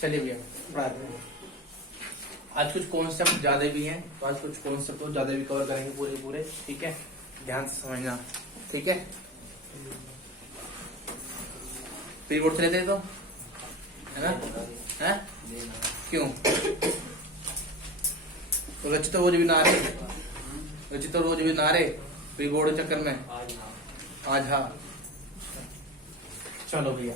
चलिए भैया पढ़ाते हैं। आज कुछ कॉन्सेप्ट ज्यादा भी हैं, तो आज कुछ कॉन्सेप्ट और ज्यादा भी कवर करेंगे पूरे पूरे, ठीक है। ध्यान से समझना, ठीक है। प्रीबोर्ड से लेते तो है ना, है क्यों? तो रचित रोज भी ना रहे, रचित रोज भी ना रहे प्रीबोर्ड के चक्कर में आज। हाँ चलो भैया,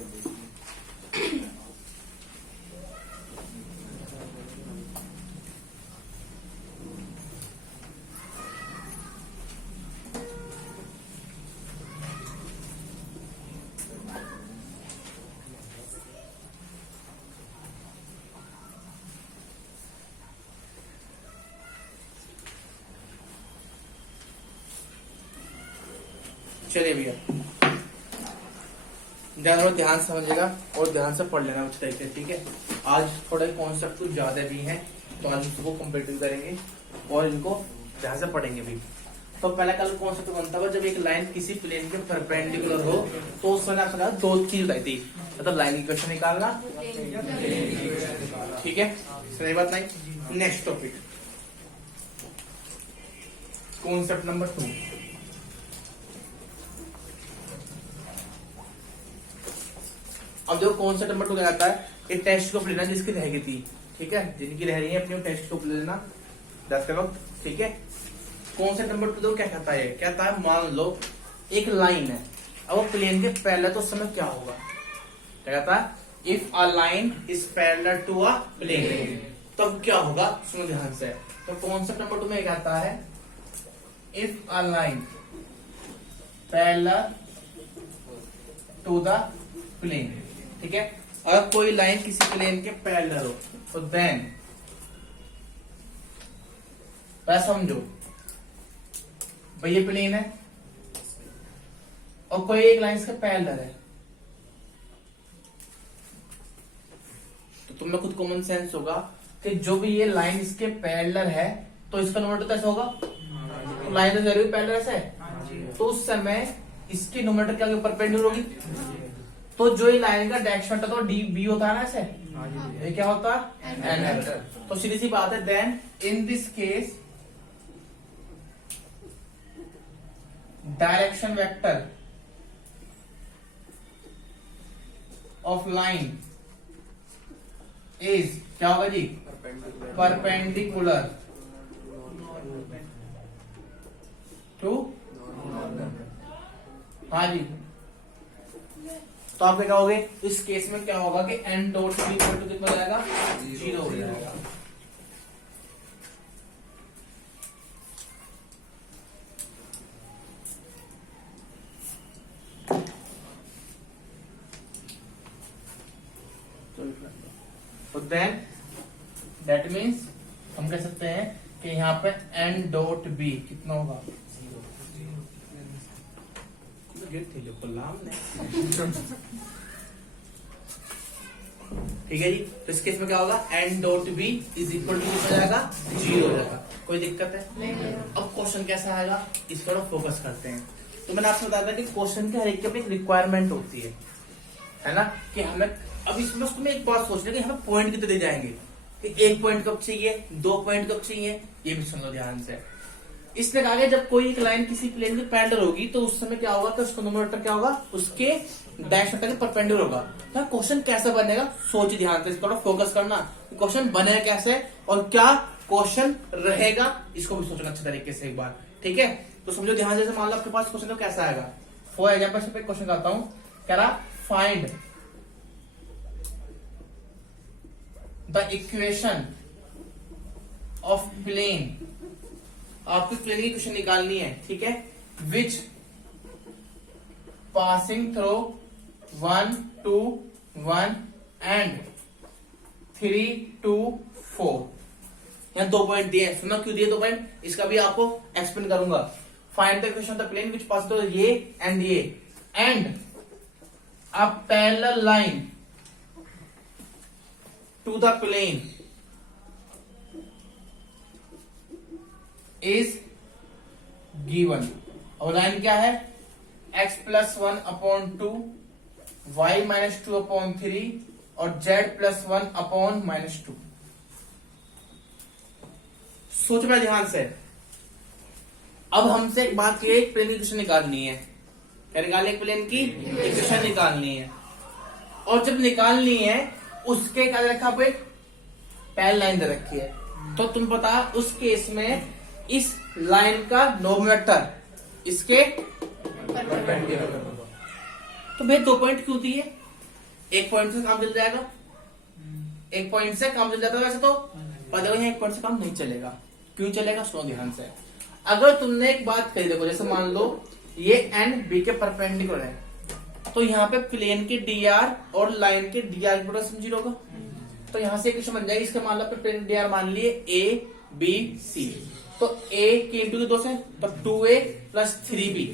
चलिए भैया ध्यान से समझिएगा और ध्यान से पढ़ लेना उस तरीके, ठीक है। आज थोड़े कॉन्सेप्ट कुछ ज्यादा भी हैं, तो आज इसको कंप्लीट करेंगे और इनको ध्यान से पढ़ेंगे भी। तो पहला कल कॉन्सेप्ट बनता हुआ, जब एक लाइन किसी प्लेन के परपेंडिकुलर हो तो उस समय आपने दो चीज बताई थी, मतलब लाइन इक्वेशन निकालना, ठीक है, सही बात नहीं। Next topic concept number 2। अब जो कॉन्सेप्ट नंबर 2 क्या आता है, एक टेस्ट को लेना जिसकी रह गई थी, ठीक है, जिनकी रह रही है अपनी टेस्ट को लेना 10 के वक्त, ठीक है। कॉन्सेप्ट नंबर 2 क्या कहता है, कहता है मान लो एक लाइन है, अब वो प्लेन के पैरेलल, तो उस समय क्या होगा, क्या कहता है, if a line is parallel to a plane, तब क्या होगा, सुनो ध्यान से। तो कॉन्सेप्ट नंबर 2 में कहता है if a line parallel to the plane, ठीक है। अगर कोई लाइन किसी प्लेन के पैरेलल हो तो देन, समझो भाई ये प्लेन है और कोई एक लाइन इसके पैरेलल है, तो तुम्हें खुद कॉमन सेंस होगा कि जो भी ये लाइन इसके पैरेलल है तो इसका नोमेटर कैसा होगा, तो लाइन तो जरूर पैरेलल से, तो उस समय इसकी नोमेटर क्या परपेंडिकुलर होगी, तो जो ये लाइन का डायरेक्शन होता है तो डी बी होता है ना ऐसे, ये क्या होता है एन है। तो सीधी सी बात है, then in this case direction vector of line is क्या होगा जी, परपेंडिकुलर टू, हाँ जी। तो आप क्या कहोगे, इस केस में क्या होगा कि n dot b equal to कितना हो जाएगा, 0 हो जाएगा। तो देन दैट मीन्स हम कह सकते हैं कि यहाँ पे एन डॉट बी कितना होगा, ठीक है जी। तो इस केस में क्या होगा, n dot b is equal to हो जाएगा 0 हो जाएगा। कोई दिक्कत है नहीं। अब क्वेश्चन कैसा आएगा, इस पर फोकस करते हैं। तो मैंने आपसे बताया था कि क्वेश्चन के हर एक की अपनी रिक्वायरमेंट होती है ना, कि हमें अब इसमें तुम्हें एक बात सोचना कि हमें पॉइंट कितने दे जाएंगे, कि 1 पॉइंट कब चाहिए, 2 पॉइंट कब चाहिए, ये भी सुन लो ध्यान से। इसने कहा कि जब कोई एक लाइन किसी प्लेन के पैरेलल होगी तो उस समय क्या होगा, कि उसका नोमेटर क्या होगा, उसके डायरेक्शन के परपेंडिकुलर होगा। तो क्वेश्चन कैसे बनेगा, सोचिए ध्यान से, इसको फोकस करना, क्वेश्चन बनेगा कैसे और क्या क्वेश्चन रहेगा, इसको भी सोचना अच्छे तरीके से एक बार, ठीक है। तो समझो ध्यान से, मान लो आपके पास क्वेश्चन तो कैसा आएगा। फॉर एग्जाम्पल से क्वेश्चन करता हूं, कह रहा find the equation of plane, आपको प्लेन की इक्वेशन निकालनी है, ठीक है, विच पासिंग थ्रू 1 2 1 एंड 3 2 4। यहाँ 2 पॉइंट दिए, सुना क्यों दिए 2 पॉइंट, इसका भी आपको एक्सप्लेन करूंगा। Find the equation of the plane which pass through ये and a parallel line to the plane is given. और लाइन क्या है, x+1/2 y-2/3 और z+1 अपॉन -2। सोच में ध्यान से। अब हमसे एक बात ये प्लेन की इक्वेशन निकालनी है। क्या निकालनी है? प्लेन की इक्वेशन निकालनी है। और जब निकालनी है उसके क्या रखा पे पैरेलल लाइन दे रखी है, तो तुम पता उस केस में इस लाइन का नॉर्मल वेक्टर इसके तो भाई 2 पॉइंट क्यों दिए? एक पॉइंट से काम चल जाएगा, एक पॉइंट से काम चल जाता है वैसे तो, पर देखो यहाँ एक पॉइंट से काम नहीं चलेगा। क्यों चलेगा? सुनो ध्यान से। अगर तुमने एक बात कही, देखो जैसे मान लो ये एन बी के परपेंडिकुलर है, तो यहाँ पे प्लेन के dr और लाइन के dr की प्रोडक्ट 0 होगा। तो यहाँ से क्वेश्चन बन जाएगी, इसका मान लो प्लेन dr मान लिए a b c, तो a के इंटू के 2 से तो 2a plus 3b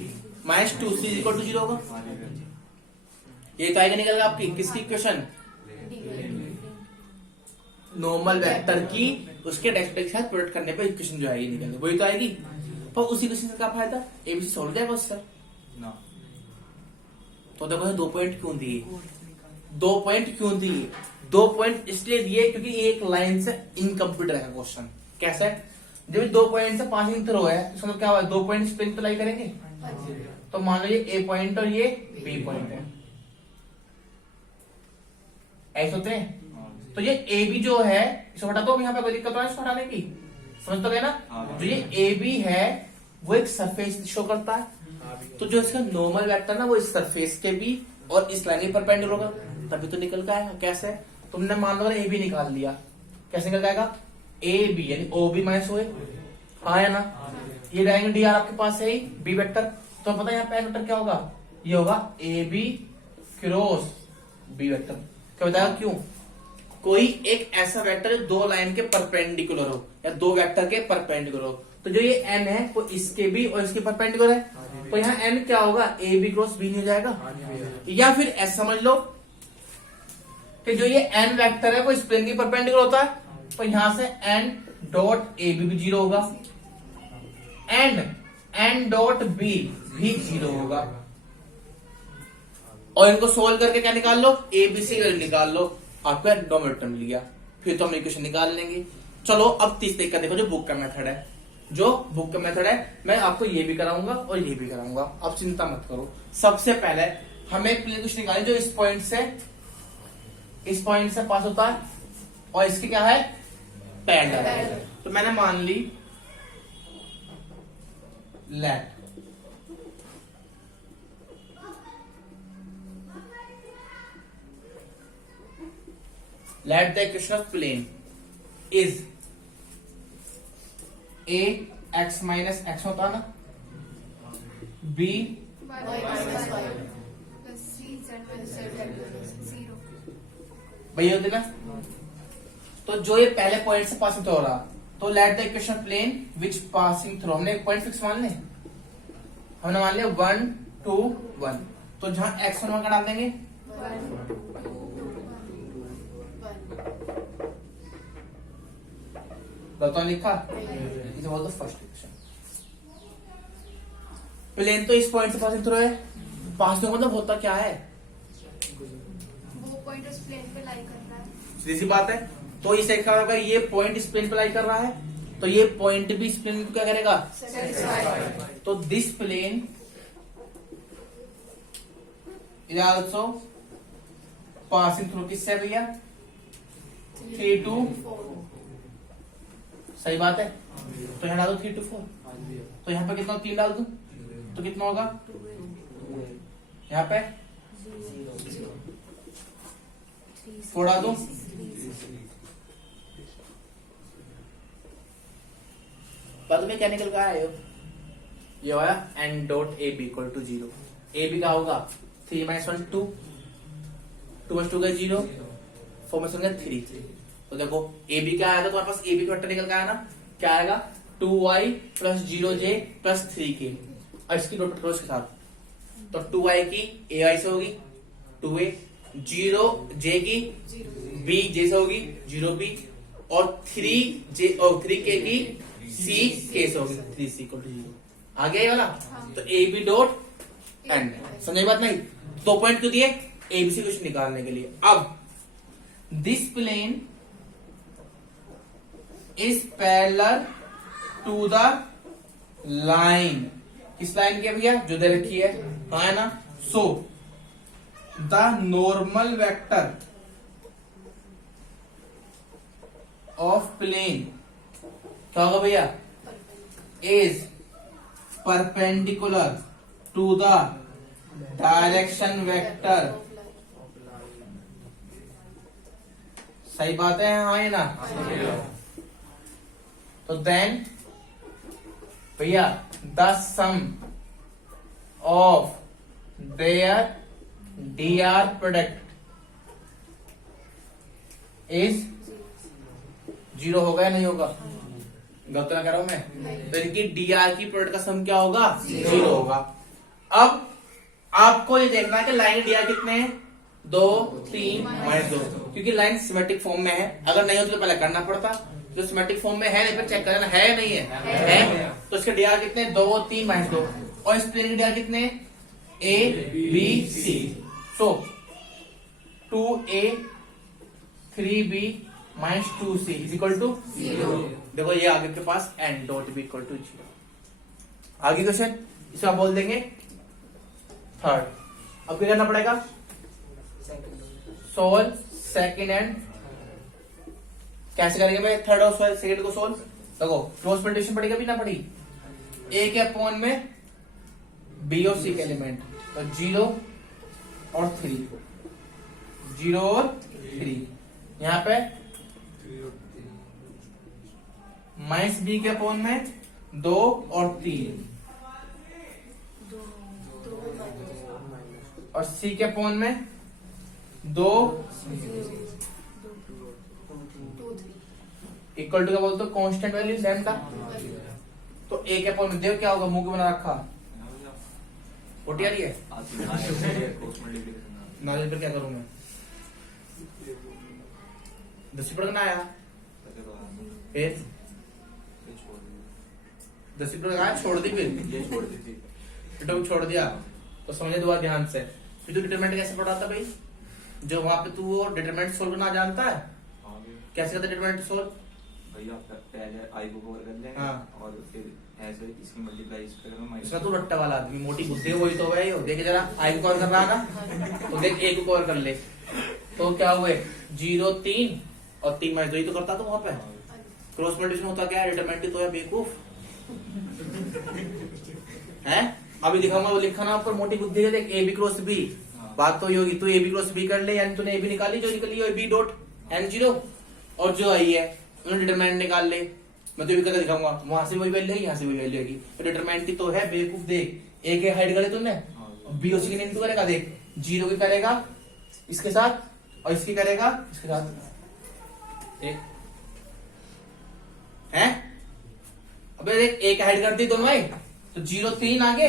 minus 2c equal to 0 होगा। ये तो आएगा निकलेगा आपकी किसकी इक्वेशन? नॉर्मल वेक्टर की उसके डायरेक्ट के साथ प्रोडक्ट करने पर इक्वेशन जो आएगी निकल वही तो आएगी। पर उसी क्वेश्चन का फायदा एबीसी सॉल्व जाएगा उससे। तो देखो 2 पॉइंट क्यों दिए? 2 पॉइंट क्यों दिए? 2 पॉइंट इसलिए दिए क्योंकि एक लाइन से इनकम्प्लीट रहेगा क्वेश्चन। कैसे? जब 2 पॉइंट से पासिंग थ्रू है, इसमें क्या हुआ? 2 पॉइंट स्प्लिट अप्लाई करेंगे, तो मान लो ये ए पॉइंट और ये बी पॉइंट है, ऐसे होते हैं। तो ये ए बी जो है इसको हटा दो, यहाँ पे कोई दिक्कत नहीं इसको हटाने की, समझ तो गए ना? जो ये ए बी है वो एक सरफेस शो करता है, तो जो इसका नॉर्मल वेक्टर ना वो इस सरफेस के भी और इस लाइन के परपेंडिकुलर होगा, तभी तो निकल के आएगा। कैसे? तुमने मान लो ए बी निकाल लिया, कैसे निकल जाएगा? ए बी यानी ओ बी माइनस ओ ए, हाँ या ना? ये रहेंगे डी आर आपके पास है ही बी वेक्टर, तो पता है यहाँ पे वेक्टर क्या होगा? ये होगा a b cross b vector. क्या बताया? क्यों? कोई एक ऐसा वेक्टर है 2 लाइन के परपेंडिकुलर हो या 2 वेक्टर के परपेंडिकुलर हो, तो जो ये एन है वो इसके भी और इसके परपेंडिकुलर है, तो यहाँ एन क्या होगा? ए बी क्रॉस बी नहीं हो जाएगा? या फिर ऐसा समझ लो कि जो ये एन वेक्टर है वो इस प्लेन की परपेंडिकुलर होता है, तो यहां से एन डॉट ए बी भी 0 होगा, एंड एन डॉट बी भी 0 होगा। और इनको सोल्व करके क्या निकाल लो? ए बी सी निकाल लो, आपका डोमिनेटर मिल गया। फिर तो हम इक्वेशन निकाल लेंगे। चलो अब 30 तरीका देखो, जो बुक का मेथड है, जो बुक का मेथड है मैं आपको ये भी कराऊंगा और ये भी कराऊंगा, आप चिंता मत करो। सबसे पहले हमें एक प्लेन क्वेश्चन निकालें जो इस पॉइंट से पास होता है और इसके क्या है? पैरेलल है। तो मैंने मान ली late the equation of plane is a x minus x होता है ना, b भैया होते ना, तो जो ये पहले पॉइंट से पासिंग थ्रू हो रहा, तो let the equation of plane which passing through, हमने एक पॉइंट फिक्स मान ले, हमने मान लिया 1 2 1, तो जहां x वहां का डाल देंगे 1 तो लिखा, इसे बोल दो फर्स्ट इक्वेशन। प्लेन तो इस पॉइंट से पासिंग थ्रू है, पास में मतलब होता क्या है? वो पॉइंट उस प्लेन पे लाई कर रहा है, सीधी सी बात है। तो इसे क्या होगा? ये पॉइंट इस प्लेन पे लाई कर रहा है, तो ये पॉइंट भी इस प्लेन को क्या करेगा? तो this plane is also passing through किससे भैया? 3 2 सही बात है। तो यहाँ डाल दो 3 2 4, तो यहाँ पे कितना 3 डाल दूं तो कितना होगा? यहाँ पे 4 डाल दूं, बाद में क्या निकल का आया? ये होगा n dot a b equal to 0। A b का होगा 3 - 1 2, 2 + 2 का 0, 4 - 1 का 3। तो देखो ए बी क्या आया था तुम्हारे पास? ए बी का वेक्टर निकल का आया ना, क्या आएगा? 2y + 0j + 3k, और इसकी डॉट क्रॉस के साथ, तो 2y की ai से होगी 2a, 0j की bj से होगी 0b, और 3j और 3k की ck से होगी 3c = 0। आ गया ये वाला? तो ए बी डॉट एंड, समझ बात नहीं? 2 पॉइंट क्यों दिए? एबीसी क्वेश्चन निकालने के लिए। अब this plane is parallel to the line, किस लाइन के भैया, जो दे रखी है, हाँ है ना। So the normal vector of plane क्या होगा भैया, is perpendicular to the direction vector. सही बात है, हाँ है ना। तो देन भैया the sum of their dr product is 0 होगा या नहीं होगा, गलत ना कर रहा हूं मैं, तो इनकी dr की प्रोडक्ट का सम क्या होगा, 0 होगा। अब आपको ये देखना है कि लाइन dr कितने हैं, 2 3 -2, क्योंकि लाइन सिमेट्रिक फॉर्म में है, अगर नहीं होती तो पहले करना पड़ता, जो सिमेट्रिक फॉर्म में है नहीं फिर चेक करना है या नहीं है, तो इसके dr कितने, 2 3 -2, और इस प्लेन के dr कितने, a b c, so 2a 3b -2c is equal to 0। देखो ये आगे के पास n dot b equal to 0। आगे क्वेश्चन इसे आप बोल देंगे थर्ड। अब क्या करना पड़ेगा, सोल्व सेकेंड एंड, कैसे करेंगे भाई थर्ड और सेकेंड को सोल्व, देखो क्रॉस मल्टीप्लिकेशन पड़ेगा भी ना पड़ी, a के अपॉन में b और c के एलिमेंट, तो 0 और 3, 0 और 3, यहाँ पे माइनस बी के अपॉन में 2 और 3, और सी के अपॉन में 2 इक्वल टू क्या बोलते हो, कांस्टेंट वैल्यू लैम्डा। तो ए के अपॉन में देखो क्या होगा, मुंह के बना रखा, फोटी आ रही है, नॉलेज पर क्या करूं मैं, 10 पर ना आया, फिर 10 पर आया, छोड़ दी, फिर छोड़ दिया, तो समझे दुआ ध्यान से। फिर तू डिटरमिनेंट कैसे पढ़ाता भाई, जो वहां पे तू वो डिटरमिनेंट सोल्व करना जानता है, कैसे करता डिटरमिनेंट सोल्व, भैया पहले आई को कवर कर लेंगे, हाँ। और फिर ऐसे इसकी मल्टीप्लाई इस पे करेंगे, इसका तू रट्टा वाला आदमी, मोटी बुद्धि है वही तो है, देख जरा आई को कवर कर रहा ना, तो देख ए को कवर कर ले, तो क्या हुए 0 3 और 3 -2 ही तो करता तो वहां पे, क्रॉस मल्टीप्लिकेशन होता क्या है, डिटरमिनेंट तो है बेवकूफ है। अभी दिखाऊंगा वो लिखा ना ऊपर, मोटी बुद्धि है, देख ए बी क्रॉस बी, बात तो ये होगी, तू ए बी क्रॉस बी कर ले, यानी तूने ए बी निकाली, जो निकली है बी डॉट एन 0, और जो आई है उन्होंने डिटरमिनेंट निकाल ले, मैं तो भी करके दिखाऊंगा, वहां से वही वैल्यू है, यहाँ से वही वैल्यू है, तो डिटरमिनेंट की तो है बेवकूफ, देख ए के हाइड करे तूने, बी और सी के इंटू करेगा, देख 0 की करेगा इसके साथ और इसकी करेगा इसके साथ, देख है, अबे देख ए के हाइड कर दी दोनों में, तो 0 3 आगे,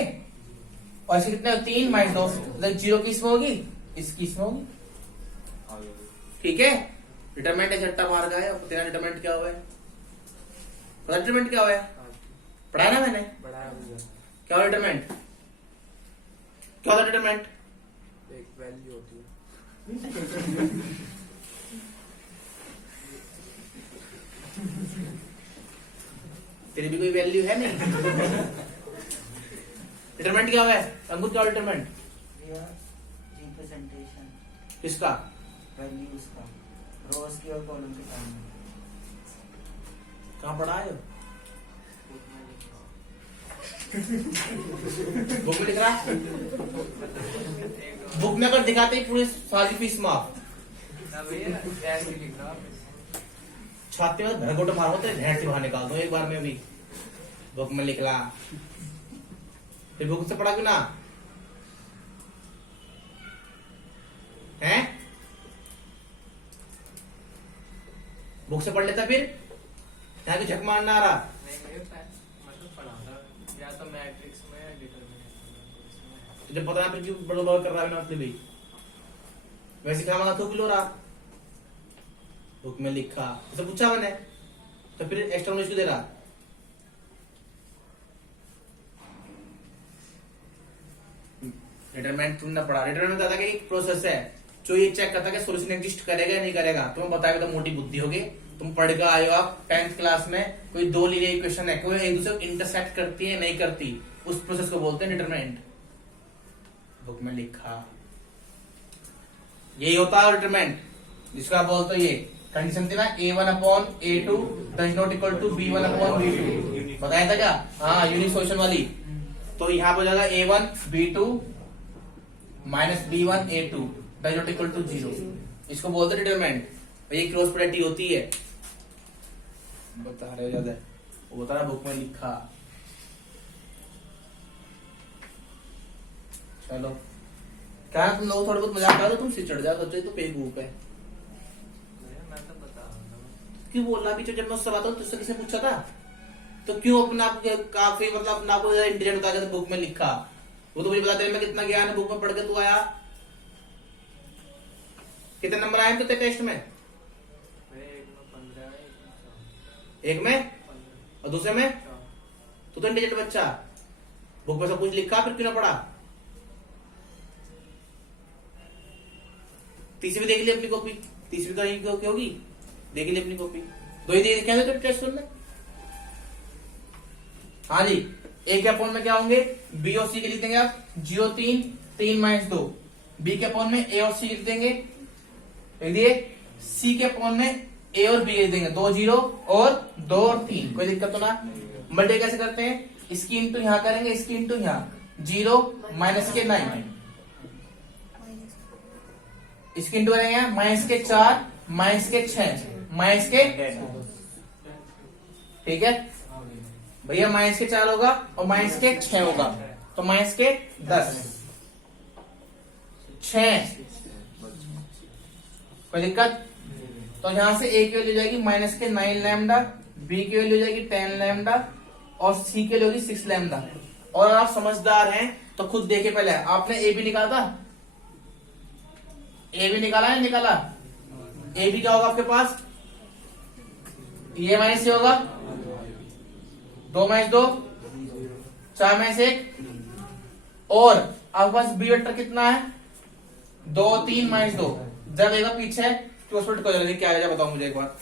और इसके कितने 3 -2, मतलब 0 किस में होगी, इसकी इसमें होगी, ठीक है। डिटरमिनेंट छट्टा मार गया है, तेरा डिटरमिनेंट क्या हुआ है, पता डिटरमिनेंट क्या हुआ है, पढ़ाया ना मैंने, क्या हुआ डिटरमिनेंट, क्या होता डिटरमिनेंट, एक वैल्यू होती है, तेरी भी कोई वैल्यू है नहीं, डिटरमिनेंट क्या हुआ है अंकुर, क्या डिटरमिनेंट, रिप्रेजेंटेशन किसका, वैल्यूज का, रोज की और कॉलम के टाइम में। कहाँ पढ़ा है बुक में लिख रहा है, बुक में अगर दिखाते ही पूरी सारी फीस माफ, छाते में भरगोटे मारो तो भेड़ से बाहर निकाल दो एक बार में भी, बुक में लिख ला, फिर बुक से पढ़ा क्यों ना है, बुक से पढ़ लेता, फिर यहाँ की झक मारना आ रहा, मतलब पढ़ाता या तो मैट्रिक्स में या डिटरमिनेंट, तुझे पता है फिर क्यों बड़बड़ कर रहा है मतलब भी, वैसे क्या मांगा 2 किलो रहा, बुक में लिखा, उसे पूछा मैंने, तो फिर एक्स्ट्रा नॉलेज क्यों दे रहा, डिटरमिनेंट तुमने पढ़ा, डिटरमिनेंट दादा का एक प्रोसेस है, जो ये चेक करता है कि सॉल्यूशन एग्जिस्ट करेगा या नहीं करेगा। तुम्हें बताया तो मोटी बुद्धि होगी, तुम पढ़ के आए हो आप 10th क्लास में, कोई दो लीनियर इक्वेशन है, कोई एक दूसरे को इंटरसेक्ट करती है नहीं करती, उस प्रोसेस को बोलते हैं डिटरमिनेंट। बुक में लिखा यही होता है डिटरमिनेंट, जिसको आप बोलते हो ये कंडीशन थी ना a1/a2 does not equal to b1/b2, बताया था क्या? हाँ, यूनिक सॉल्यूशन वाली। तो यहां पर हो जाएगा a1b2 minus b1a2 does not equal to 0, इसको बोलते हैं डिटरमिनेंट। ये क्रॉस प्रोडक्ट होती है, बता रहे हो, याद है वो बता रहा, बुक में लिखा। चलो क्या तुम लोग थोड़ा बहुत मजाक करो, तुम से चढ़ जाओ, सोचो तो पेज बुक है। मैं तो बता रहा हूँ। क्यों बोलना पीछे? जब मैं उससे बात तुझसे किसे पूछा था, तो क्यों अपने आप काफी मतलब अपने आप को इंटेलिजेंट बता दिया, बुक में लिखा। वो तो मुझे बता दे मैं कितना ज्ञान है, बुक में पढ़ के तू आया। कितने नंबर आए तो टेस्ट में? एक में 15 और दूसरे में? तो इंटेलिजेंट बच्चा, बुक में सब कुछ लिखा, फिर क्यों ना पढ़ा? तीसरी देख ली अपनी कॉपी, तीसरी तो यही क्या होगी, देख ली अपनी कॉपी, दो ही देख क्या टेस्ट सुनने। हाँ जी, ए के अपॉन में क्या होंगे? बी और सी के लिख देंगे आप 0 3 3 माइनस 2, बी के अपॉन में ए और सी लिख देंगे, सी के अपॉन में ए और बी लिख देंगे, 2 0 और 2 और 3, कोई दिक्कत तो ना। मल्टीप्लाई कैसे करते हैं? इसकी इंटू यहां करेंगे, इसकी इंटू यहां, 0 माइनस के 9, इसकी इंटू करेंगे माइनस के 4 माइनस के 6 माइनस के, ठीक है भैया, माइनस के 4 होगा और माइनस के 6 होगा, तो माइनस के 10 6, कोई दिक्कत? तो यहां से ए की वैल्यू जाएगी माइनस के 9 लैम्डा, बी की वैल्यू जाएगी 10 लैम्डा और सी की वैल्यू होगी 6 लैम्डा। और आप समझदार हैं तो खुद देखे, पहले आपने ए भी निकाला था, ए भी निकाला है, निकाला ए भी क्या होगा आपके पास? ये माइनस से होगा 2 माइनस 2 4 माइनस 1, और आपके पास बी वेक्टर कितना है? 2 3 माइनस 2। जब एक पीछे क्रॉस प्रोडक्ट को जल्दी क्या आएगा बताओ मुझे एक बार,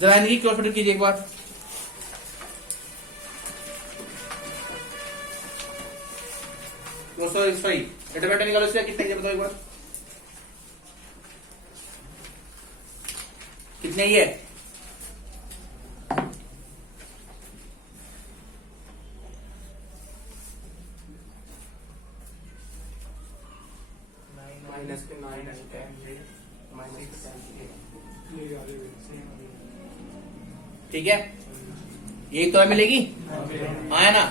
जरा इनकी क्रॉस प्रोडक्ट कीजिए एक बार। सॉरी डेटा निकालो, इसका कितने बताओ एक बार, कितने ही है? माइनस के 9 10 माइनस 10। ठीक है, यही तो मिलेगी, आया ना।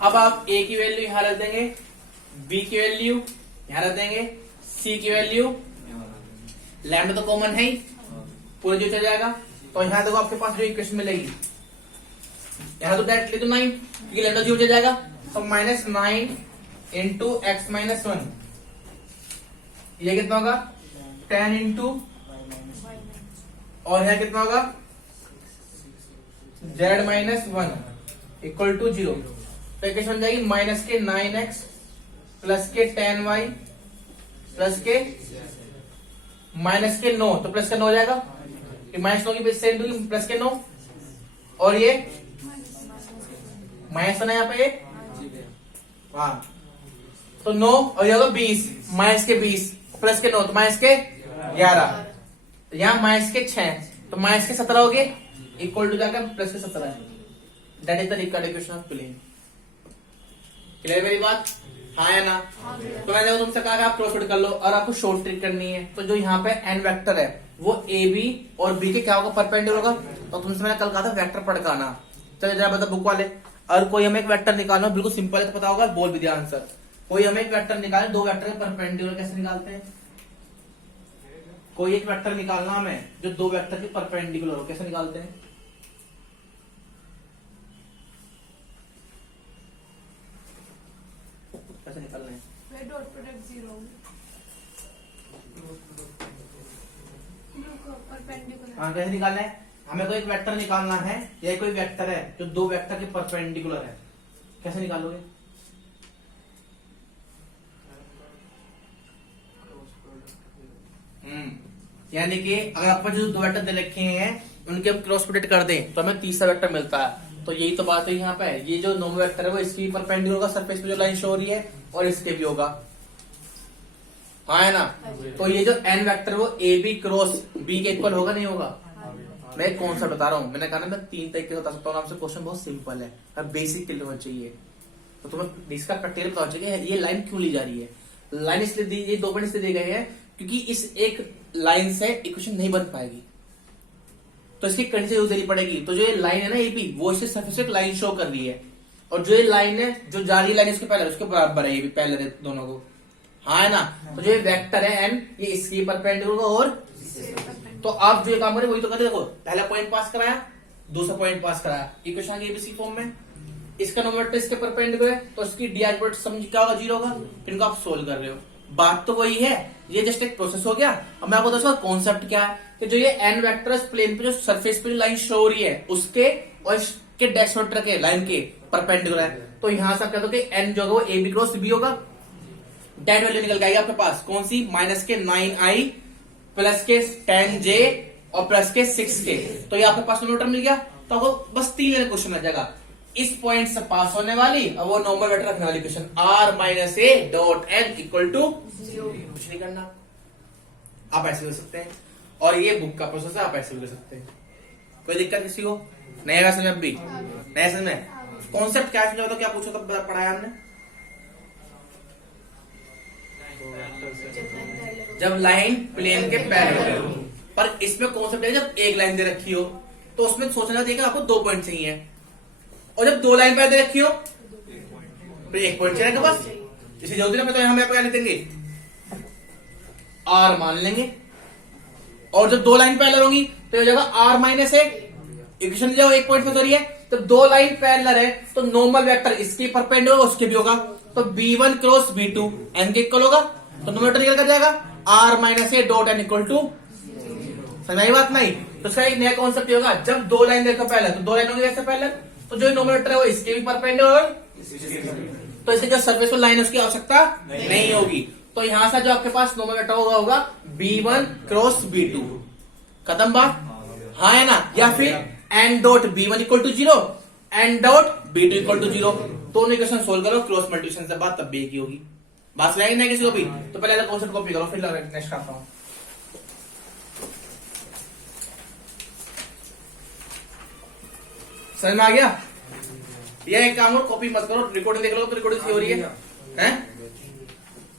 अब आप ए की वैल्यू यहां रख देंगे, बी की वैल्यू यहां रख देंगे, सी की वैल्यू, लैम्डा तो कॉमन है ही, पूरा जो चल जाएगा। तो यहां देखो आपके पास जो इक्वेशन मिलेगी, यहां तो डायरेक्टली तो 9 क्योंकि लैम्डा जीरो चल जाएगा, तो माइनस 9 इंटू एक्स माइनस 1, ये कितना होगा? 10 इंटू, और यहां कितना होगा? z minus 1 equal to 0। तो इक्वेशन बन जाएगी माइनस के 9x प्लस के 10y प्लस के माइनस के 9, तो प्लस का 9 हो जाएगा, माइनस 9 की बेस से इंटू प्लस के 9, और ये माइनस है यहाँ पे, हाँ तो 9 और ये होगा 20, माइनस के 20 प्लस के 9 तो माइनस के 11, तो यहाँ माइनस के 6 तो माइनस के 17 हो गए, इक्वल टू जाकर प्लस के 17 है। That is the required equation of plane. Clear मेरी बात? हाँ या ना? तो मैंने जब तुमसे कहा आप क्रॉस प्रोडक्ट कर लो और आपको शॉर्ट ट्रिक करनी है, तो जो यहाँ पे एन वेक्टर है वो ए बी और बी के क्या होगा? परपेंडिकुलर होगा। तो तुमसे मैंने कल कहा था वेक्टर पढ़ के आना। चलो जरा बता बुक वाले, और कोई हमें एक वेक्टर निकालना, बिल्कुल सिंपल है तो पता होगा, बोल भी दिया आंसर। कोई हमें एक वेक्टर निकाले, दो वेक्टर के परपेंडिकुलर कैसे निकालते हैं? कोई एक वेक्टर निकालना हमें जो दो वेक्टर के परपेंडिकुलर हो, कैसे निकालते हैं? कैसे निकालना है? Where dot product 0 perpendicular। हाँ कैसे निकालना है? हमें कोई एक वेक्टर निकालना है, या कोई वेक्टर है जो दो वेक्टर के परपेंडिकुलर है, कैसे निकालोगे? यानी कि अगर आपको जो दो वेक्टर दे रखे हैं उनके हम क्रॉस प्रोडक्ट कर दें तो हमें तीसरा वेक्टर मिलता है। तो यही तो बात है यहाँ पे, ये जो नॉर्मल वेक्टर है वो इसकी परपेंडिकुलर होगा सरफेस पे जो लाइन शो हो रही है और इसके भी होगा, हाँ है ना। तो ये जो एन वेक्टर वो ए बी क्रॉस बी के इक्वल होगा नहीं होगा। मैं एक कॉन्सेप्ट बता रहा हूँ, मैंने कहा ना मैं 3 तरीके से बता सकता हूँ, आपसे क्वेश्चन बहुत सिंपल है, अब बेसिक क्लियर होना चाहिए। तो तुम्हें इसका प्रैक्टिकल पता होना चाहिए ये लाइन क्यों ली जा रही है। लाइन इसलिए दी, ये 2 पॉइंट इसलिए दिए गए हैं क्योंकि इस एक लाइन से इक्वेशन नहीं बन पाएगी, तो इसकी कंडीशन यूज देनी पड़ेगी। तो जो ये लाइन है ना एपी, वो इससे सरफेस एक लाइन शो कर रही है, और जो ये लाइन है जो जा रही लाइन इसके पहले उसके बराबर है, ये भी पहले है दोनों को, हाँ है ना। तो जो ये वेक्टर है एन ये इसकी परपेंडिकुलर और तो आप जो ये काम करें वही तो करते। देखो पहला पॉइंट पास कराया, दूसरा पॉइंट पास कराया, इक्वेशन आ गई एबीसी फॉर्म में। इसका नंबर इसके परपेंडिकुलर है तो इसकी डीआर समझ क्या होगा, 0 होगा। इनको आप सोल्व कर रहे हो, बात तो वही है, ये जस्ट एक प्रोसेस हो गया। अब मैं आपको बताऊंगा कॉन्सेप्ट क्या है कि जो ये एन वेक्टर प्लेन पे जो सरफेस पे लाइन शो हो रही है उसके और इसके डैश वेक्टर के लाइन के परपेंडिकुलर है। तो यहां से आप कह दो कि एन जो होगा वो ए बी क्रॉस बी होगा। डेट वैल्यू निकल के आएगी आपके पास कौन सी, माइनस के 9i प्लस के 10j और प्लस के 6k। तो ये आपके पास नोटर मिल गया। तो वो बस 3 लाइन क्वेश्चन आ जाएगा, इस पॉइंट से पास होने वाली और वो नॉर्मल वेक्टर रखने वाली question r minus a dot n equal to 0। कुछ नहीं करना, आप ऐसे कर सकते हैं, और ये बुक का प्रोसेस है, आप ऐसे भी कर सकते हैं। कोई दिक्कत किसी को नहीं आएगा समझ, अब भी नहीं समझ में कॉन्सेप्ट क्या समझा, तो क्या पूछा तो पढ़ाया हमने। जब लाइन प्लेन के पैरेलल हो, पर इसमें कॉन्सेप्ट है जब एक लाइन दे रखी हो तो उसमें सोचना चाहिए कि आपको 2 पॉइंट चाहिए, और जब 2 लाइन पे दे रखी हो तो 1 पॉइंट चाहिए बस। इसे जल्दी ना, तो हम यहाँ पे क्या लिख देंगे, आर मान लेंगे, और जब 2 लाइन पैरेलल होंगी तो हो जाएगा आर माइनस ए। इक्वेशन जो 1 पॉइंट में हो रही है, तो 2 लाइन पैरेलल है तो नॉर्मल वेक्टर इसकी परपेंडिकुलर होगा उसके भी होगा, तो b1 क्रॉस b2 एन के इक्वल होगा, तो नोमेटर निकल कर जाएगा r minus a dot n equal to. समझ आई बात नहीं? तो इसका एक नया कॉन्सेप्ट होगा, जब 2 लाइन देखो पहले तो 2 लाइन होंगी जैसे पहले, तो जो नोमेटर है वो इसके भी परपेंडिकुलर, तो इसके जो सरफेस पर लाइन उसकी आवश्यकता नहीं होगी। तो यहां से जो आपके पास नॉर्मल वेक्टर होगा b1 क्रॉस b2, खत्म बात, हाँ है ना। या फिर n dot b1 equal to 0 n dot b2 equal to 0, दोनों इक्वेशन सोल्व करो क्रॉस मल्टीप्लिकेशन से, बात तब भी एक ही होगी। बात नहीं ना किसी को भी, तो पहले कॉन्सेप्ट कॉपी करो फिर नेक्स्ट आता हूं। समझ में आ गया? यह एक काम हो, कॉपी मत करो, रिकॉर्डिंग देख लो तो रिकॉर्डिंग सही हो रही है,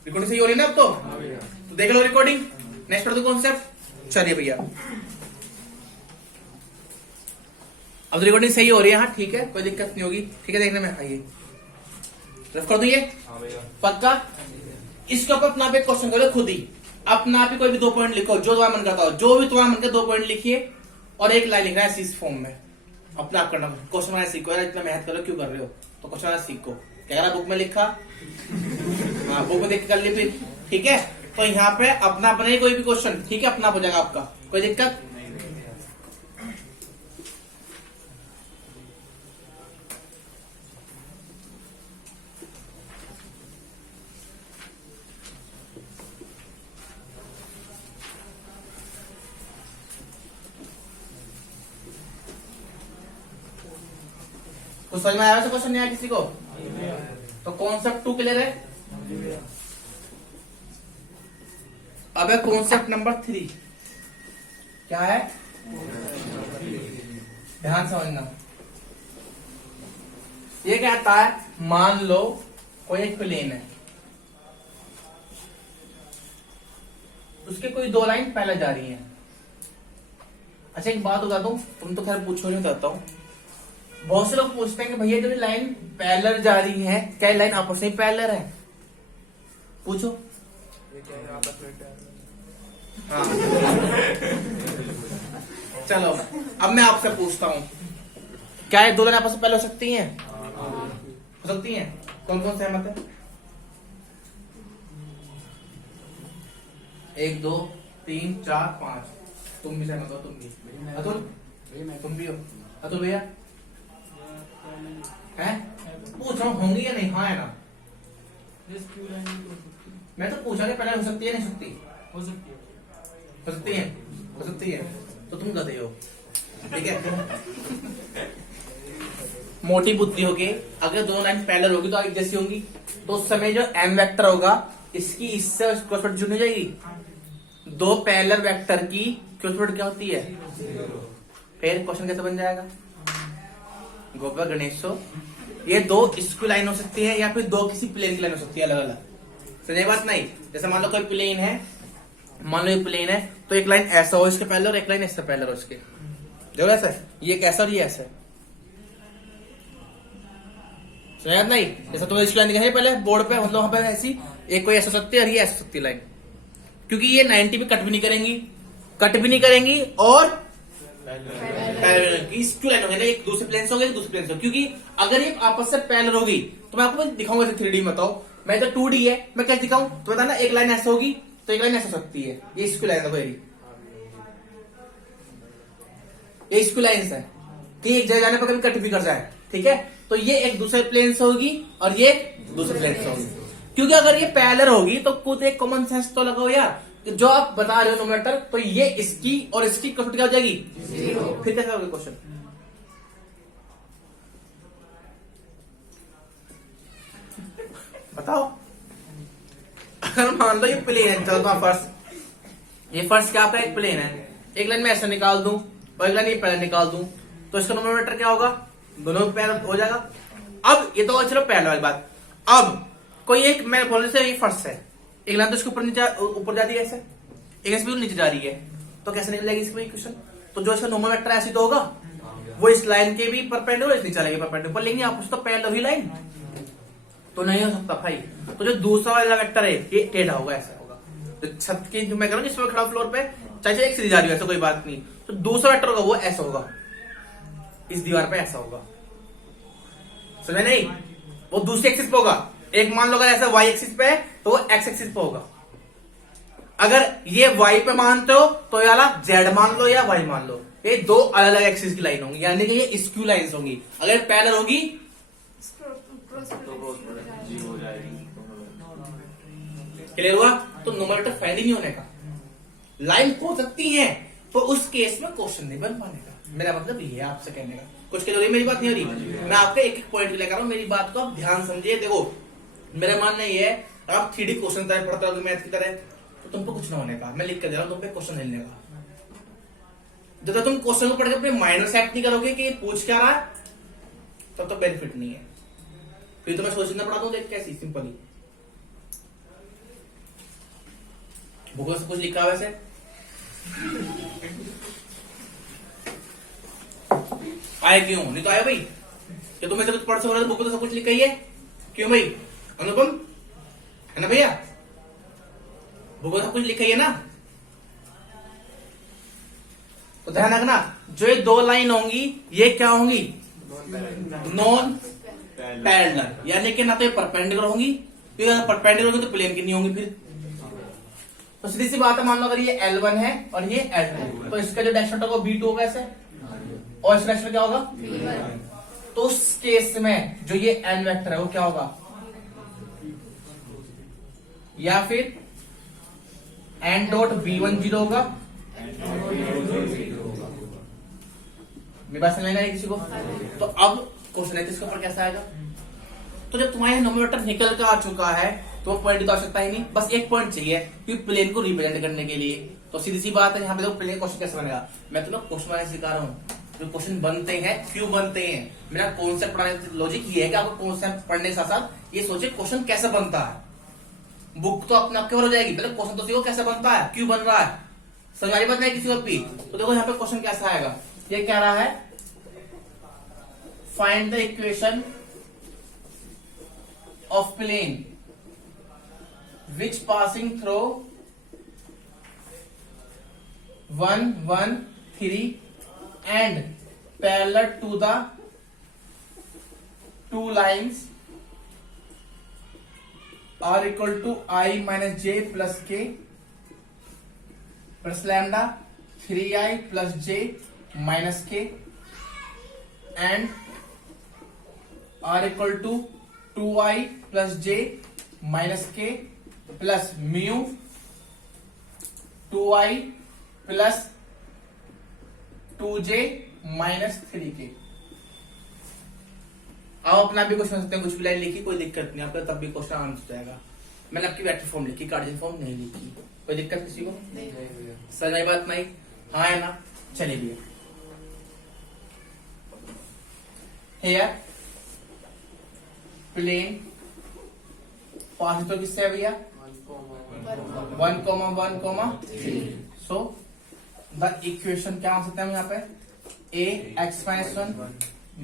रिकॉर्डिंग सही हो रही है ना अब तो देख लो रिकॉर्डिंग। नेक्स्ट पढ़ दो कॉन्सेप्ट, चलिए भैया अब रिकॉर्डिंग सही हो रही है, हाँ ठीक है, कोई दिक्कत नहीं होगी, ठीक है देखने में। आइए रफ कर दो ये पक्का। इसके ऊपर अपना आप एक क्वेश्चन करो खुद ही, अपना आप ही कोई भी 2 पॉइंट लिखो जो तुम्हारा मन करता हो, जो भी तुम्हारा मन कर 2 पॉइंट लिखिए और एक लाइन लिखना है इस फॉर्म में, अपना आप करना। क्वेश्चन बनाना सीखो यार, इतना मेहनत करो क्यों कर रहे हो, तो क्वेश्चन बनाना सीखो। कह रहा बुक में लिखा, हाँ बुक में देख के कर ली फिर, ठीक है। तो यहाँ पे अपना बनाइए कोई भी क्वेश्चन, ठीक है, अपना हो जाएगा आपका, कोई दिक्कत। तो समझ में आया वैसे क्वेश्चन नहीं आया किसी को? तो कॉन्सेप्ट 2 क्लियर है। अब है कॉन्सेप्ट नंबर 3, क्या है, ध्यान समझना। ये कहता है मान लो कोई एक प्लेन है, उसके कोई 2 लाइन पहले जा रही है। अच्छा एक बात बता दूं, तुम तो खैर पूछो नहीं, बताता हूं। बहुत से लोग पूछते हैं कि भैया जब लाइन पैरेलल जा रही है क्या लाइन आपस में पैरेलल है, पूछो। हाँ चलो अब मैं आपसे पूछता हूं, क्या ये 2 लाइन आपस में पैरेलल हो सकती हैं? हो सकती हैं। कौन कौन सहमत है? 1 2 3 4 5, तुम भी सहमत हो, तुम भी, अतुल तुम भी हो, अतुल भैया है, पूछ रहा हूँ होंगी या नहीं, हाँ है ना। मैं तो पूछा कि पहले हो सकती है नहीं सकती, हो सकती है। हो सकती है, हो सकती है, तो तुम गधे हो, ठीक है। मोटी बुद्धि होगी, अगर दोनों लाइन पैरेलल होगी तो एक जैसी होंगी, तो उस समय जो m वेक्टर होगा इसकी इससे क्रॉस प्रोडक्ट जुड़ जाएगी। दो पैरेलल वेक्टर की क्रॉस प्रोडक्ट क्या होती है? फिर क्वेश्चन कैसे बन जाएगा? गोपाल गणेशो, ये दो स्क्यू लाइन हो सकती है या फिर दो किसी प्लेन की लाइन हो सकती है अलग अलग। समझे बात? नहीं, जैसे मान लो कोई प्लेन है, मान लो ये प्लेन है, तो एक लाइन ऐसा हो इसके पैरेलल और एक लाइन ऐसा पैरेलल हो इसके, देखो ऐसा है, ये कैसा और ये ऐसा है। समझ नहीं? जैसा तो इसकी लाइन दिखाई पहले बोर्ड पे, मतलब वहां पर ऐसी एक कोई ऐसा सकती है और ये ऐसा सकती है लाइन, क्योंकि ये 90 पे कट भी नहीं करेंगी और स्क्यू लाइन होगी ना, एक दूसरे प्लेन से होगी, दूसरे प्लेन से, क्योंकि अगर ये आपस से पैरेलल होगी तो मैं आपको दिखाऊंगा 3D में। बताओ, मैं तो 2D है, मैं कैसे दिखाऊं? तो बता ना, एक लाइन ऐसा होगी तो एक लाइन ऐसा सकती है, ये स्क्यू लाइन है, ये स्क्यू लाइन है कि एक जगह जाने पर कभी कट भी कर जाए, ठीक है। तो ये एक दूसरे प्लेन से होगी और ये दूसरे प्लेन से होगी, क्योंकि अगर ये पैरेलल होगी तो खुद एक कॉमन सेंस तो लगाओ यार, जो आप बता रहे हो नोमेटर, तो ये इसकी और इसकी क्रॉस क्या हो जाएगी? 0। फिर कैसा होगा क्वेश्चन? बताओ, अगर मान लो ये प्लेन है, चलो फर्स्ट, ये फर्स्ट क्या आपका एक प्लेन है, एक लाइन में ऐसा निकाल दूं और एक लाइन ये पैरेलल निकाल दूं, तो इसका नोमेटर क्या होगा? दोनों पैरेलल हो जाएगा। अब ये तो चलो पैरेलल वाली बात, अब कोई एक मैं बोल रही ये फर्स्ट है, एक लाइन तो इसके ऊपर जाती है ऐसे, एक इस बिल्कुल नीचे जा रही है, तो कैसे निकलेगी इसमें इक्वेशन? तो जो इसका नॉर्मल वेक्टर ऐसी तो होगा, वो इस लाइन के भी परपेंडिकुलर, इस नीचे वाले के परपेंडिकुलर लेंगे आप, तो पैरेलल ही लाइन तो नहीं हो सकता भाई। तो जो दूसरा वाला वेक्टर है ये टेढ़ा होगा, ऐसा होगा। तो छत की जो मैं कह रहा हूँ जिसमें खड़ा फ्लोर पे, चाहे एक सीधी जा रही है, ऐसा कोई बात नहीं, तो दूसरा वेक्टर होगा वो ऐसा होगा, इस दीवार पे ऐसा होगा, समझे नहीं? वो दूसरी एक्सिस पे होगा, एक मान लो अगर ऐसा y एक्सिस पे है तो वो x एक्सिस पे होगा। अगर ये y पे मानते हो तो ये वाला z मान लो या y मान लो, ये दो अलग अलग एक्सिस की लाइन होंगी, यानी कि ये स्क्यू लाइंस होंगी। अगर पैरेलल होगी क्रॉस तो क्रॉस प्रोडक्ट 0 हो जाएगी। क्लियर हुआ? तो नोमेटर फाइंड ही नहीं होने का, लाइन हो सकती है, तो उस केस में क्वेश्चन नहीं बन पाने का। मेरा मतलब ये है आपसे कहने का, कुछ के लिए मेरी बात नहीं हो रही, मैं आपके एक एक पॉइंट लेकर हूं, मेरी बात को आप ध्यान समझिए। देखो मेरा मानना ये है, आप 3D क्वेश्चन तरह पढ़ते हो मैथ की तरह, तो तुमको कुछ ना होने का, मैं लिख कर दे रहा हूं, तुम पे क्वेश्चन हिलने का। जब तक तुम क्वेश्चन को पढ़ के अपने माइंड में सेट नहीं करोगे कि ये पूछ क्या रहा है, तब तो बेनिफिट नहीं है। फिर तो मैं सोचना पड़ा दूं देख कैसी सिंपली बुक में सब कुछ लिखा वैसे आए क्यों नहीं? तो आया भाई, क्या तुम्हें कुछ पढ़ सको? बुक में तो सब कुछ लिखा ही है, क्यों भाई? अनुपम है ना भैया, बुक में सब कुछ लिखा ही है ना? तो ध्यान रखना, जो ये दो लाइन होंगी ये क्या होंगी? नॉन पैरेलल, यानी कि ना तो ये परपेंडिकुलर होंगी, परपेंडिकुलर होंगी तो प्लेन की नहीं होंगी। फिर तो सीधी सी बात है, मान लो अगर ये L1 है और ये L2 है, तो इसका जो डायरेक्शन होगा B2 होगा ऐसे, और इसका डायरेक्शन क्या होगा? तो उस केस में जो ये n वेक्टर है वो क्या होगा? या फिर n डॉट B1 0 होगा। मेरी बात समझ नहीं किसी को? तो अब क्वेश्चन है इसके ऊपर कैसा आएगा? तो जब तुम्हारे नोमेटर निकल कर आ चुका है तो वो पॉइंट तो आवश्यकता ही नहीं, बस एक पॉइंट चाहिए कि प्लेन को रिप्रेजेंट करने के लिए। तो सीधी सी बात है, यहाँ पे देखो प्लेन क्वेश्चन कैसे बनेगा। मैं तुम्हें क्वेश्चन बनाने सिखा रहा हूँ, जो क्वेश्चन बनते हैं क्यों बनते हैं। मेरा कॉन्सेप्ट पढ़ाने लॉजिक ये है कि आपको कॉन्सेप्ट पढ़ने के साथ साथ ये सोचे क्वेश्चन कैसे बनता है। बुक तो अपने आप केवल हो जाएगी, पहले क्वेश्चन तो सीखो कैसे बनता है, क्यों बन रहा है, समझाई बात नहीं किसी को भी। तो देखो यहाँ पे क्वेश्चन कैसा आएगा, ये कह रहा है find the equation of plane which passing through 1 1 3 and parallel to the two lines are equal to I minus j plus k plus lambda 3i plus j minus k and are equal to 2i plus j minus k plus mu 2i plus 2j minus 3k। आप अपना भी question सकते हैं, कुछ भी line लिखी कोई दिक्कत नहीं, आपका तब भी क्वेश्चन आंसर हो जाएगा। मैंने आपकी वेक्टर फॉर्म लिखी, कार्टेशियन फॉर्म नहीं लिखी, कोई दिक्कत किसी को? समझ में बात नहीं? हाँ है ना? चलिए भैया, हेयर प्लेन पास तो किससे है भैया? 1,1,3। सो द इक्वेशन क्या हो सकता है यहाँ पे? a x-1 b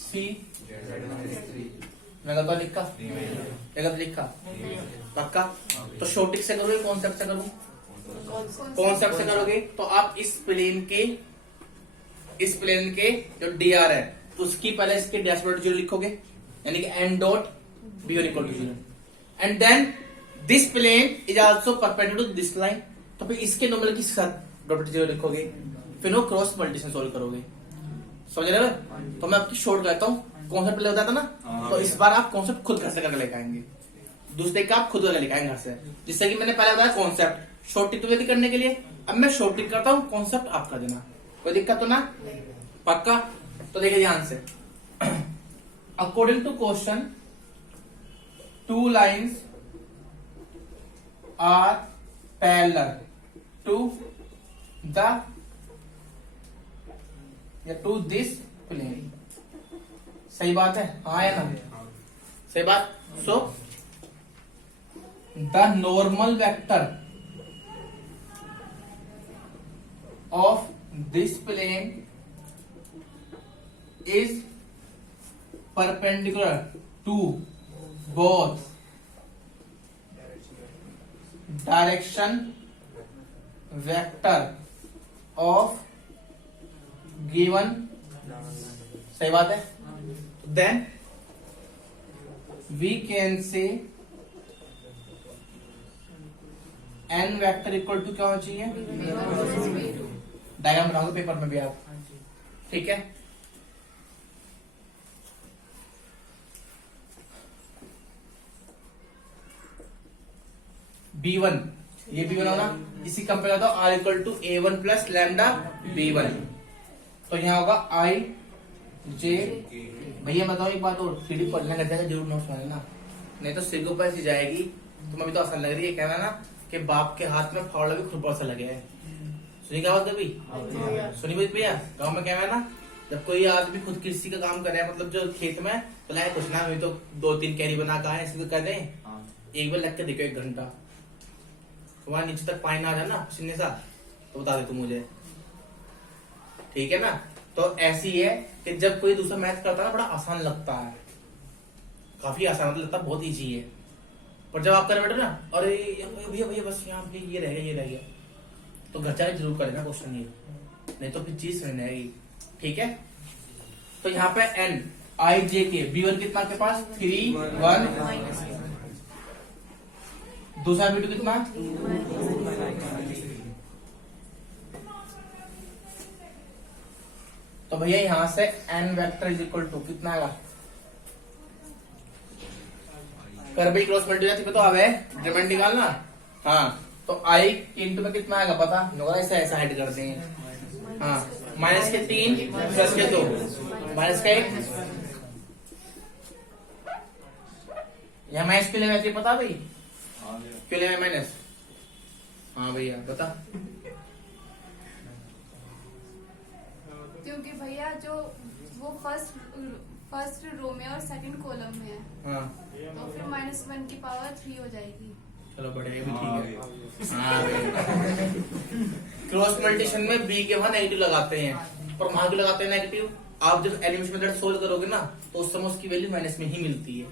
c मैं गलत लिखा? गलत लिखा? पक्का? तो शॉर्टिक से करोगे कॉन्सेप्ट से करूँ? कॉन्सेप्ट से करोगे तो आप इस प्लेन के जो dr है उसकी पहले इसके डैशबोर्ड 0 लिखोगे, यानी कि n dot b1 equal to 0, and then this plane is also perpendicular to this line, तो फिर इसके नॉर्मल के साथ डॉट 0 लिखोगे, फिर वो क्रॉस मल्टीप्लिकेशन सॉल्व करोगे। समझ रहे हो? तो मैं आपकी शॉर्ट करता हूँ, कॉन्सेप्ट पहले बताया था ना, तो इस बार आप कॉन्सेप्ट खुद घर से करके लेके आएंगे, दूसरे का आप खुद करके लेके आएंगे घर से, जिससे कि मैंने पहले बताया कॉन्सेप्ट शॉर्ट टिक तो करने के लिए, अब मैं शॉर्ट टिक करता हूँ, कॉन्सेप्ट आप कर देना, कोई दिक्कत तो ना? पक्का? तो देखिए ध्यान से, according to question 2 lines are parallel to this plane. सही बात है? हाँ या ना? सही बात। So the normal vector of this plane is perpendicular to both direction vector of given। सही बात है? then we can say n vector equal to क्या होना चाहिए? डायग्राम बनाओगे पेपर में भी आप, ठीक है? B1 ये B1 होगा, इसी कंपेयर करता हूं R equal to A1 plus lambda B1, तो यहाँ होगा I J। भैया बताओ एक बात और, 3D पढ़ने का जगह जरूर नोट्स बना, नहीं तो सिर के ऊपर ऐसी जाएगी। तुम्हें भी तो आसान लग रही है, कहना ना कि बाप के हाथ में फावड़ा भी खुद पर सा लगे है। सुनी क्या बात कभी? सुनी बात भैया? गाँव में क्या है ना, जब कोई आदमी खुद कृषि का काम कर रहा है, मतलब जो खेत में, तो लाए कुछ ना, तो 2-3 कैरी बना का है, इसको कर दें, एक बार लग के देखो 1 घंटा, वहां नीचे तक पानी ना आ जाए ना पसीने सा, तो बता दे तू मुझे, ठीक है ना? तो ऐसी है कि जब कोई दूसरा मैथ करता है ना, बड़ा आसान लगता है, काफी आसान लगता है, बहुत इजी है, पर जब आप कर बैठे ना, अरे भैया भैया बस यहाँ पे ये रह गया, तो घर जाके जरूर करें ना क्वेश्चन ये, नहीं तो फिर चीज समझ आएगी, ठीक है? तो यहाँ पे n I J के B1 कितना के पास? 3 1, दूसरा B2 कितना? तो भैया यहां से n vector is equal to कितना आएगा? करबल क्रॉस मल्टीप्लाई तो आवे डिटरमिनेंट निकालना। हाँ, तो I इंटू में कितना आएगा पता? ऐसा ऐसा हेड करते हैं। हाँ, माइनस के 3 प्लस के 2 माइनस का 1, यहाँ माइनस क्यों लेना चाहिए पता भाई? क्यों लेना माइनस? हाँ भैया बता। क्योंकि भैया जो वो फर्स्ट रो में और सेकंड कॉलम में है, हाँ, तो फिर -1 की पावर 3 हो जाएगी। चलो बढ़िया, ये भी ठीक है। हाँ, क्रॉस मल्टीप्लिकेशन में b के वहां नेगेटिव लगाते हैं और वहां क्यों लगाते हैं नेगेटिव? आप जब एलिमिनेशन मेथड सोल्व करोगे ना, तो उस समय उसकी वैल्यू माइनस में ही मिलती है,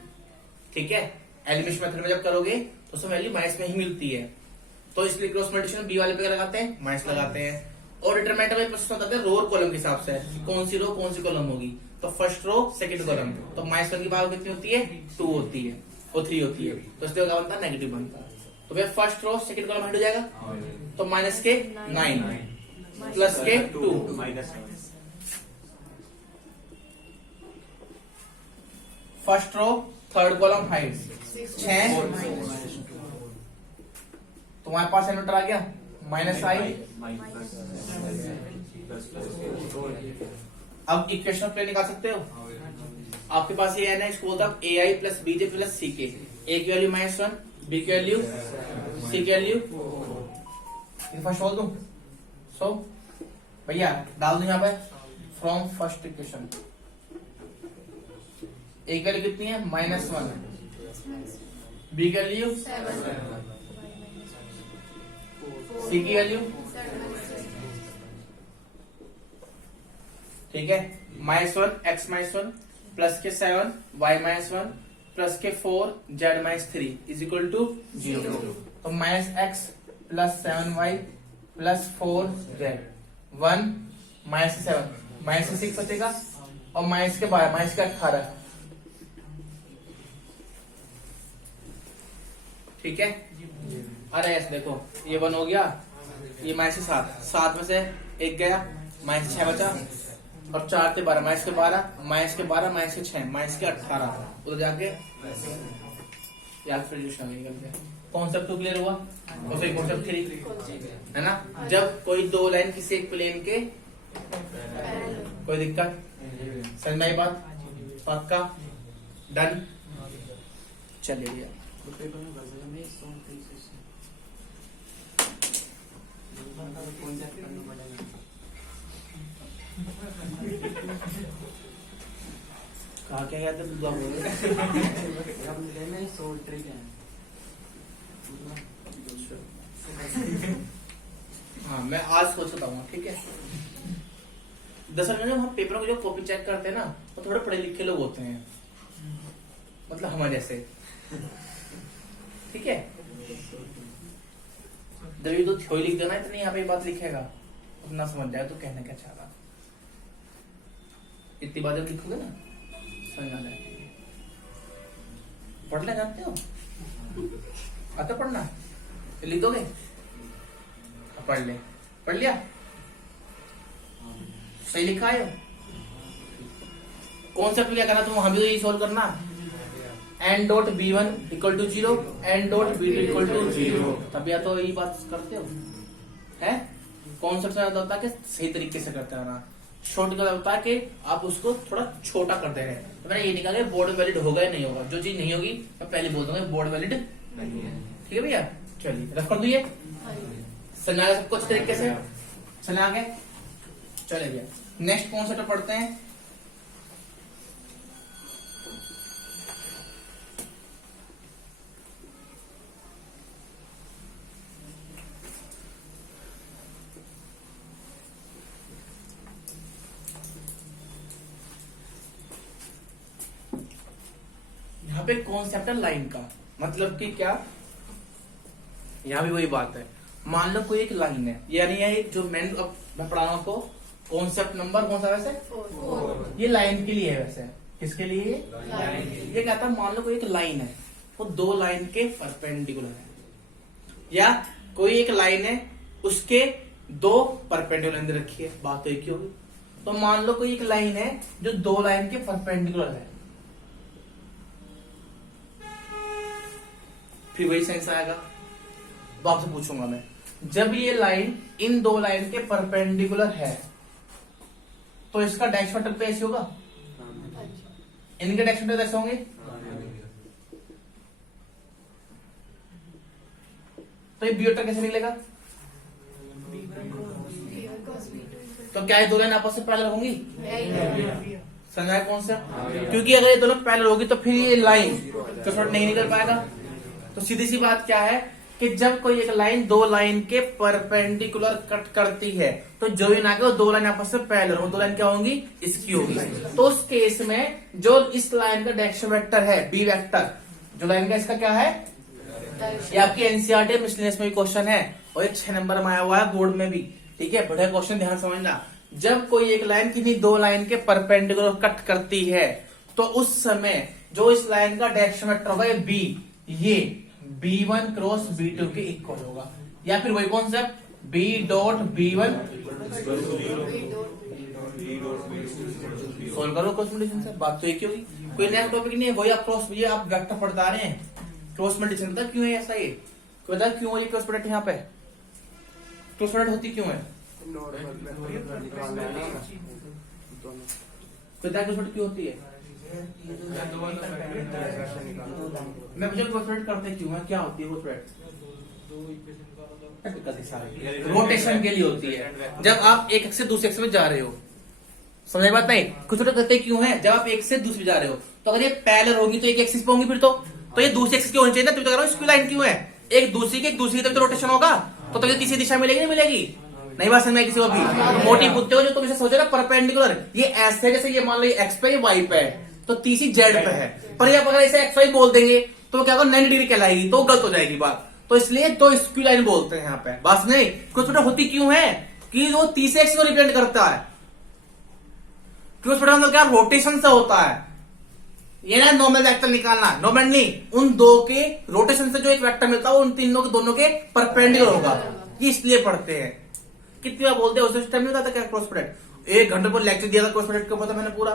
ठीक है? एलिमिनेशन मेथड में जब करोगे तो उसमें वैल्यू माइनस में ही मिलती है, तो इसलिए क्रॉस मल्टीप्लिकेशन बी वाले पे क्या लगाते हैं? माइनस लगाते हैं। और डिटरमिनेंट में प्रश्न बताते हैं रो और कॉलम के हिसाब से, कौन सी रो कौन सी कॉलम होगी। तो फर्स्ट रो सेकंड कॉलम, तो -1 की पावर कितनी होती है? 2 होती है और 3 होती है, तो इसलिए क्या बनता है? नेगेटिव बनता है। तो फिर फर्स्ट रो सेकंड कॉलम हट हो जाएगा, तो माइनस के 9 प्लस के 2, first row third column height 6, तुम्हारे पास एनोटर आ गया माइनस आई। अब इक्वेशन ऑफ प्लेन निकाल सकते हो। आपके पास ये है ना, इसको बोलता ए i plus b J plus सी के। ए की वैल्यू -1, बी की वैल्यू, सी की वैल्यू। फर्स्ट बोल दूं, सो भैया डाल दूं यहाँ पे फ्रॉम फर्स्ट इक्वेशन। ए की वैल्यू कितनी है? -1। बी की वैल्यू, सी की वैल्यू, ठीक है। -1 x -1 प्लस के 7 y -1 प्लस के 4 z -3 इज इक्वल टू 0। तो -x plus 7y plus 4z 1 -7 -6 बचेगा और माइनस के 12 माइनस के 18, ठीक है। अरे ऐसे देखो, ये 1 हो गया, ये -7, 7 में से 1 गया, -6 बचा और 4 से 12 -12 -6 -18 उधर जाके यार फिर कॉन्सेप्ट तो क्लियर हुआ। और फिर कॉन्सेप्ट 3 है ना, जब कोई दो लाइन किसी एक प्लेन के, कोई दिक्कत समझ में आई बात? पक्का डन, चलिए कहा क्या याद है दुआ हाँ मैं आज सोचता हूँ, ठीक है। दरअसल में हम पेपरों को जो कॉपी चेक करते हैं ना, वो थोड़े पढ़े लिखे लोग होते हैं, मतलब हमारे जैसे, ठीक है। जब ये तो थ्योरी लिख देना, इतनी यहाँ पे बात लिखेगा, अपना समझ जाए तो कहना क्या चाह रहा। इतनी बात जब लिखोगे ना समझ आ जाएगी। पढ़ना जानते हो? आता पढ़ना लिख दोगे? पढ़ ले, पढ़ लिया, सही लिखा है। कॉन्सेप्ट क्या करना, तुम वहां भी तो यही सोल्व करना। n dot b1 equal to 0, n dot b2 equal to 0। तब या तो यही बात करते हो, है। कॉन्सेप्ट से होता है कि सही तरीके से करते रहना। शॉर्ट का होता है कि आप उसको थोड़ा छोटा कर दे रहे हैं। तो मैंने ये निकाला बोर्ड वैलिड होगा या नहीं होगा। जो चीज नहीं होगी मैं पहले बोल दूंगा बोर्ड वैलिड नहीं है, ठीक है भैया। चलिए रफ कर दो, ये समझा सब कुछ तरीके से चले आगे। चले भैया नेक्स्ट कॉन्सेप्ट पढ़ते हैं। यहाँ पे कॉन्सेप्ट है लाइन का, मतलब कि क्या, यहाँ भी वही बात है। मान लो कोई एक लाइन है, यानी ये जो मैं पढ़ा रहा हूं आपको, कॉन्सेप्ट नंबर कौन सा वैसे 4। ये लाइन के लिए है वैसे, किसके लिए? ये कहता है मान लो कोई एक लाइन है, वो दो लाइन के परपेंडिकुलर है, या कोई एक लाइन है उसके दो परपेंडिकुलर रखी है, बात तो एक ही होगी। तो मान लो कोई एक लाइन है जो दो लाइन के परपेंडिकुलर है, फिर वही सेंस आएगा। तो आपसे पूछूंगा मैं, जब ये लाइन इन दो लाइन के परपेंडिकुलर है तो इसका डैश वेक्टर पे ऐसे होगा, इनके डैश वेक्टर ऐसे होंगे। तो ये बी वेक्टर कैसे निकलेगा? तो क्या ये दो लाइन आपस में पैरेलल होंगी? समझा कौन सा? क्योंकि अगर ये दोनों पैरेलल होगी तो फिर ये लाइन तो नहीं निकल पाएगा। तो सीधी सी बात क्या है कि जब कोई एक लाइन दो लाइन के परपेंडिकुलर कट करती है तो जो भी ना वो दो लाइन आपस में पैरेलल हो, दो लाइन क्या होंगी? इसकी होगी। तो उस केस में जो इस लाइन का डायरेक्शन वेक्टर है बी वेक्टर, जो लाइन का इसका क्या है, ये आपकी एनसीईआरटी मिसलेनियस में भी क्वेश्चन है और ये 6 नंबर में आया हुआ है बोर्ड में भी, ठीक है। बढ़िया क्वेश्चन, ध्यान समझना। जब कोई एक लाइन किन्हीं दो लाइन के परपेंडिकुलर कट करती है तो उस समय जो इस लाइन का डायरेक्शन वेक्टर होगा बी, ये B1 क्रॉस B2 के इक्वल होगा, या फिर वही concept B dot B1 solve करो क्रॉस मल्टीप्लिकेशन से, बात तो एक ही होगी। कोई नया टॉपिक नहीं है, वही आप क्रॉस, ये आप वेक्टर पढ़ता रहे हैं क्रॉस मल्टीप्लिकेशन। पता क्यों है ऐसा? ये पता क्यों है क्रॉस प्रोडक्ट यहाँ पे? क्रॉस प्रोडक्ट होती क्यों है? पता क्रॉस प्रोडक्ट क्यों होती है? मैं मुझे क्रॉस प्रोडक्ट करते क्यों है? क्या होती है क्रॉस प्रोडक्ट? रोटेशन के लिए होती है। जब आप एक एक्स से दूसरे एक्स में जा रहे हो, समझ बात नहीं? कुछ छोटे करते क्यों है? जब आप एक से दूसरे जा रहे हो तो अगर ये पैरेलल होगी तो एक एक्सिस पे होंगी, फिर तो ये दूसरी एक्सिस क्यों होनी चाहिए ना? तो कह रहा हूं इसकी लाइन क्यों है? एक दूसरी की तरफ रोटेशन होगा तो ये तीसरी दिशा मिलेगी नहीं मिलेगी? नहीं बात समझ में किसी को भी? तो मोटी बुद्धि हो जो तुम इसे सोचो ना परपेंडिकुलर, ये ऐसे है जैसे ये मान लो एक्स पे, ये वाई पे है, तो तीसरी जेड पे है, पर ये अगर इसे एक्स वाई बोल देंगे तो क्या होगा? 90 डिग्री कहलाएगी, तो गलत हो जाएगी बात। तो इसलिए तो स्क्यू लाइन बोलते हैं यहाँ पे। बस नहीं, कुछ छोटा होती क्यों है कि वो तीसरे एक्स को रिप्रेजेंट करता है। क्यों छोटा मतलब क्या? रोटेशन से होता है। ये ना नॉर्मल वेक्टर निकालना, नॉर्मल नहीं, उन दो के रोटेशन से जो एक वेक्टर मिलता है वो उन तीनों के दोनों के परपेंडिकुलर होगा। ये इसलिए पढ़ते हैं। कितनी बार बोलते हैं उस टाइम नहीं होता था क्या क्रॉस प्रोडक्ट? 1 घंटे पर लेक्चर दिया था क्रॉस प्रोडक्ट का, पता मैंने पूरा